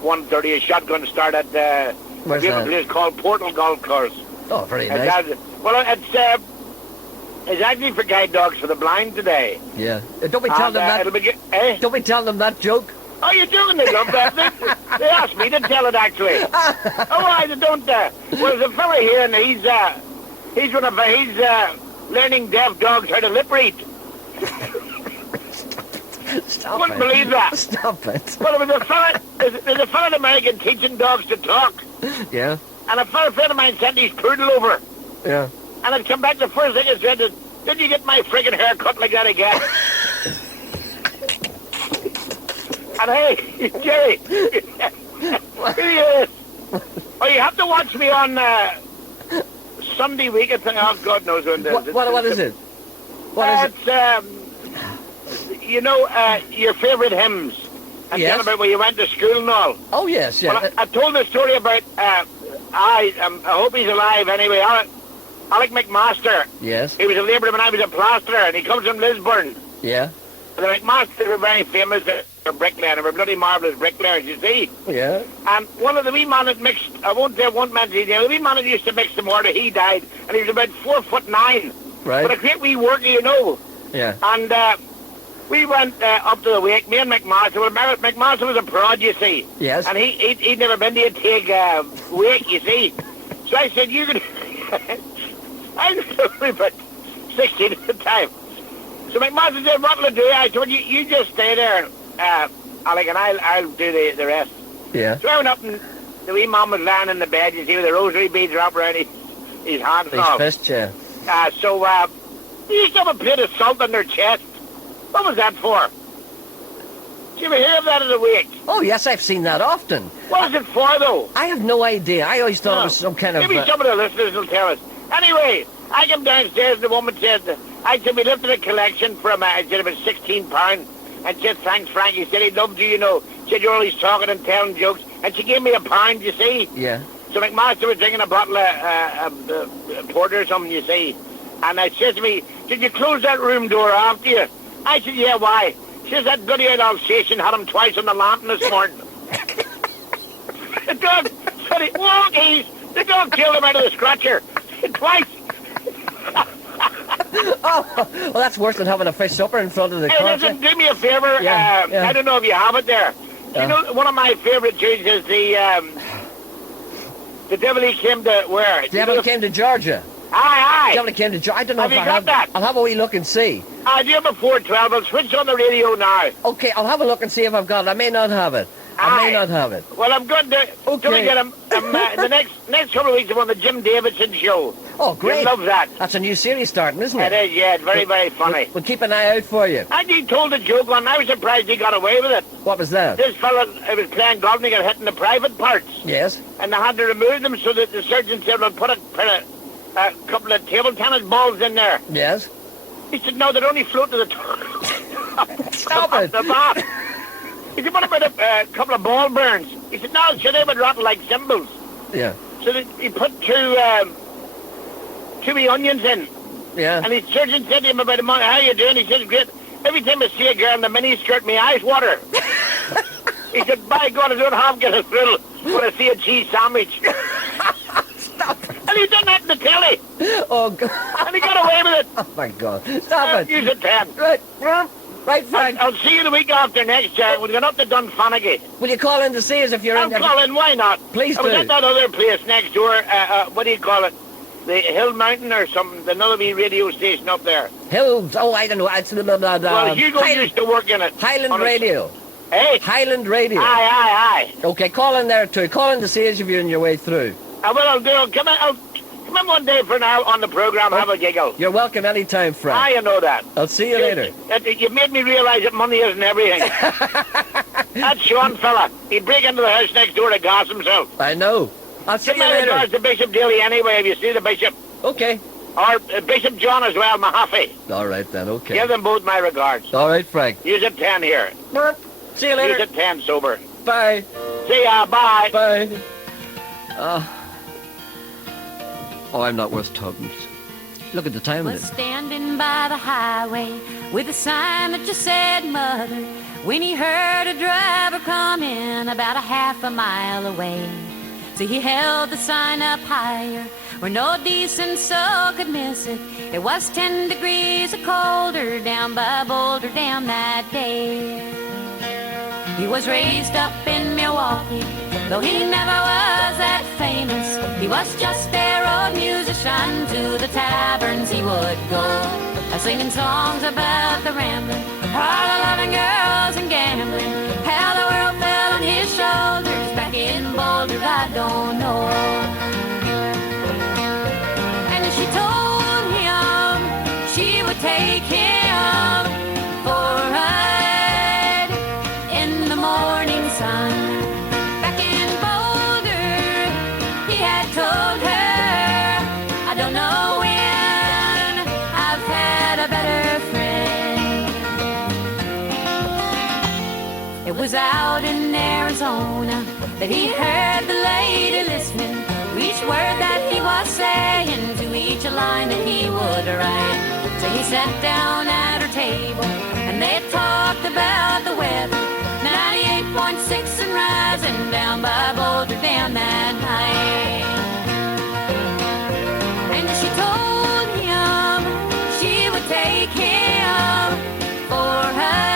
1:30, a shotgun start at a Where's beautiful that? place called Portal Golf Course. Oh, very It's nice. it's actually for guide dogs for the blind today. Yeah. Don't be telling them that. Don't be telling them that joke. Oh, you're doing they love that. They asked me to tell it, actually. I don't. Well, there's a fella here, and he's learning deaf dogs how to lip read. Stop Wouldn't believe that. Stop it. Well, there's a fella in America teaching dogs to talk, Yeah. and a friend of mine sent his poodle over, Yeah. and I'd come back, the first thing I said is, did you get my friggin' hair cut like that again? And hey, Gerry, yes. Oh, you have to watch me on Sunday week. Oh, God knows when. What is it? What is it? Your favourite hymns. And Yes. tell about where you went to school and all. Oh, yes, yeah. Well, I told the story about, I hope he's alive anyway, Alec McMaster. Yes. He was a labourer when I was a plasterer, and he comes from Lisburn. Yeah. And the McMasters were very famous for bricklaying. They were bloody marvellous bricklayers, you see. Yeah. And one of the wee man that mixed, I won't mention his name, the wee man that used to mix the mortar, he died, and he was about 4'9". Right. But a great wee worker, Yeah. And we went up to the wake, me and McMaster. Well, McMaster was a prod, you see. Yes. And he'd never been to a take wake, you see. So I said, you could... I was only about 16 at the time. So McMaster said, what'll I do? I said, well, you just stay there, Alec, and I'll do the rest. Yeah. So I went up and the wee mum was lying in the bed, you see, with the rosary beads wrapped around his hands. His fist, yeah. So they used to have a plate of salt on their chest. What was that for? Did you ever hear of that at a wake? Oh, yes, I've seen that often. What was it for, though? I have no idea. I always thought it was some kind of... Maybe some of the listeners will tell us. Anyway, I come downstairs and the woman said, I said, we lifted a collection from, I said, about £16. And said, thanks, Frank. He said, he loved you, you know. Said, you're always talking and telling jokes. And she gave me £1, you see. Yeah. So McMaster was drinking a bottle of porter or something, you see. And I said to me, did you close that room door after you? I said, yeah, why? She says, that bloody old Alsatian had him twice on the lantern this morning. The dog said, the dog killed him out of the scratcher. Twice. Oh, well, that's worse than having a fish supper in front of the Hey, concert. listen, do me a favour. Yeah, yeah. I don't know if you have it there. You know, one of my favourite tunes is the Devil He Came to where? The Devil Came to Georgia. Aye. The Devil Came to Georgia. I don't know Have if you I got have that? I'll have a wee look and see. I do have a 412. I'll switch on the radio now. Okay, I'll have a look and see if I've got it. I may not have it. I may not have it. Well, I'm going to... Okay. We get him the next couple of weeks I'm on the Jim Davidson show. Oh, great. You love that. That's a new series starting, isn't it? It is, yeah. It's very, very funny. We'll keep an eye out for you. And he told a joke on. I was surprised he got away with it. What was that? This fella was playing golf and he got hit in the private parts. Yes. And they had to remove them so that the surgeon said, well, put a couple of table tennis balls in there. Yes. He said, no, they'd only float to the top. Stop it. The bar. He said, what about a couple of ball burns? He said, no, sure, they would rattle like cymbals. Yeah. So he put two wee onions in. Yeah. And the surgeon said to him about a month, how you doing? He says, great. Every time I see a girl in the miniskirt, my eyes water. He said, by God, I don't half get a thrill when I see a cheese sandwich. Stop it. And he done that in the telly. Oh, God. And he got away with it. Oh, my God. Stop it. Use a 10. Right, Frank. I'll see you the week after next year. We're going up to Dunfanaghy. Will you call in to see us if you're in? I'll call in. Why not? Please I was do. at that other place next door. What do you call it? The Hill Mountain or something. Another wee radio station up there. Hill? Oh, I don't know. It's Well, Hugo used to work in it. Highland Radio. Hey? Highland Radio. Aye. Okay, call in there too. Call in to see us if you're on your way through. I'll do. I'll come in one day for now on the programme, have a giggle. You're welcome anytime, Frank. You know that. I'll see you later. You've made me realise that money isn't everything. That Sean fella, he'd break into the house next door to gas himself. I know. I'll see you Give my later. regards to Bishop Daly anyway, if you see the Bishop. Okay. Or Bishop John as well, Mahaffey. All right then, okay. Give them both my regards. All right, Frank. Use a 10 here. See you later. Use a 10 sober. Bye. See ya, bye. Bye. Oh, I'm not worth tuppence. Look at the time of Was it. standing by the highway with a sign that just said mother when he heard a driver coming about a half a mile away. So he held the sign up higher where no decent soul could miss it. It was 10 degrees colder down by Boulder Dam that day. He was raised up in Milwaukee, though he never was that famous. He was just a road musician, to the taverns he would go, singing songs about the rambling, parlor-loving girls and gambling. How the world fell on his shoulders back in Boulder, I don't know. And she told him she would take him for a ride in the morning sun. Back in Boulder, he had told her, I don't know when I've had a better friend. It was out in Arizona that he heard the lady listening to each word that he was saying, to each line that he would write. So he sat down at her table and they talked about the weather. 98.6 and rising down by Boulder Dam that night. And she told him she would take him for her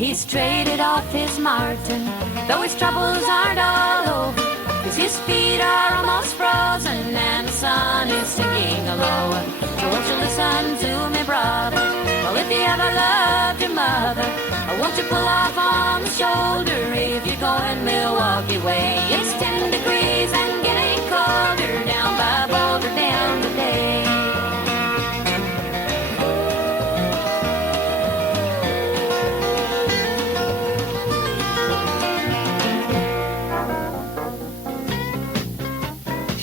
He's traded off his Martin, though his troubles aren't all over, 'cause his feet are almost frozen and the sun is sinking low. So won't you listen to me, brother? Well, if you ever loved your mother, won't you pull off on the shoulder if you're going Milwaukee way? It's 10 degrees and getting colder down by Boulder down today.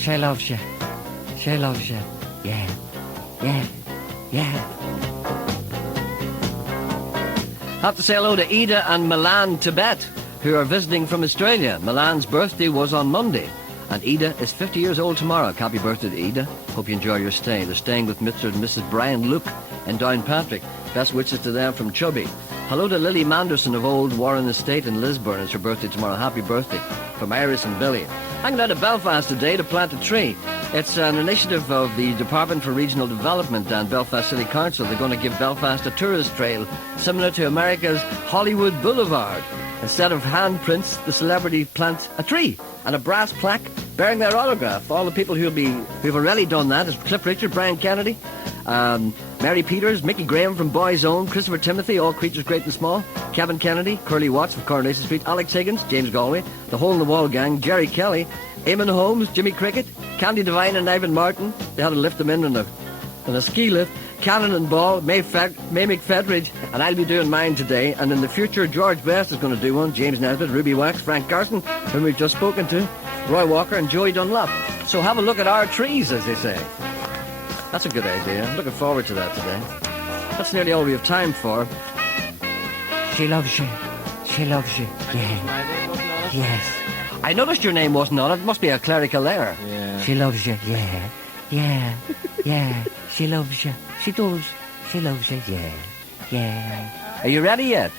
She loves you. She loves you. Yeah. Yeah. Yeah. Have to say hello to Ida and Milan Tibet, who are visiting from Australia. Milan's birthday was on Monday, and Ida is 50 years old tomorrow. Happy birthday to Ida. Hope you enjoy your stay. They're staying with Mr. and Mrs. Brian Luke in Downpatrick. Best wishes to them from Chubby. Hello to Lily Manderson of Old Warren Estate in Lisburn. It's her birthday tomorrow. Happy birthday from Iris and Billy. Hanging out at Belfast today to plant a tree. It's an initiative of the Department for Regional Development and Belfast City Council. They're going to give Belfast a tourist trail similar to America's Hollywood Boulevard. Instead of handprints, the celebrity plant a tree and a brass plaque bearing their autograph. All the people who've already done that is Cliff Richard, Brian Kennedy, Mary Peters, Mickey Graham from Boy's Own, Christopher Timothy, All Creatures Great and Small, Kevin Kennedy, Curly Watts of Coronation Street, Alex Higgins, James Galway, the Hole in the Wall Gang, Jerry Kelly, Eamon Holmes, Jimmy Cricket, Candy Devine and Ivan Martin. They had to lift them in on a ski lift. Cannon and Ball, May McFedridge, and I'll be doing mine today. And in the future, George Best is going to do one, James Nesbitt, Ruby Wax, Frank Garson, whom we've just spoken to, Roy Walker and Joey Dunlop. So have a look at our trees, as they say. That's a good idea. I'm looking forward to that today. That's nearly all we have time for. She loves you. She loves you. Yeah. Yes. I noticed your name wasn't on it. It must be a clerical error. Yeah. She loves you. Yeah. Yeah. Yeah. She loves you. She does. She loves you. Yeah. Yeah. Are you ready yet?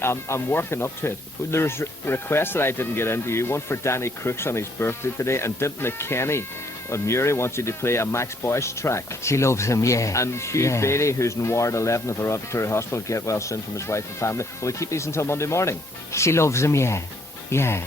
I'm working up to it. There's requests that I didn't get into. You one for Danny Crooks on his birthday today, and Dimp McKenny of Murray wants you to play a Max Boyce track. She loves him, yeah. And Hugh Beatty, who's in Ward 11 of the Royal Victoria Hospital, get well soon from his wife and family. Will we keep these until Monday morning? She loves him, yeah. Yeah.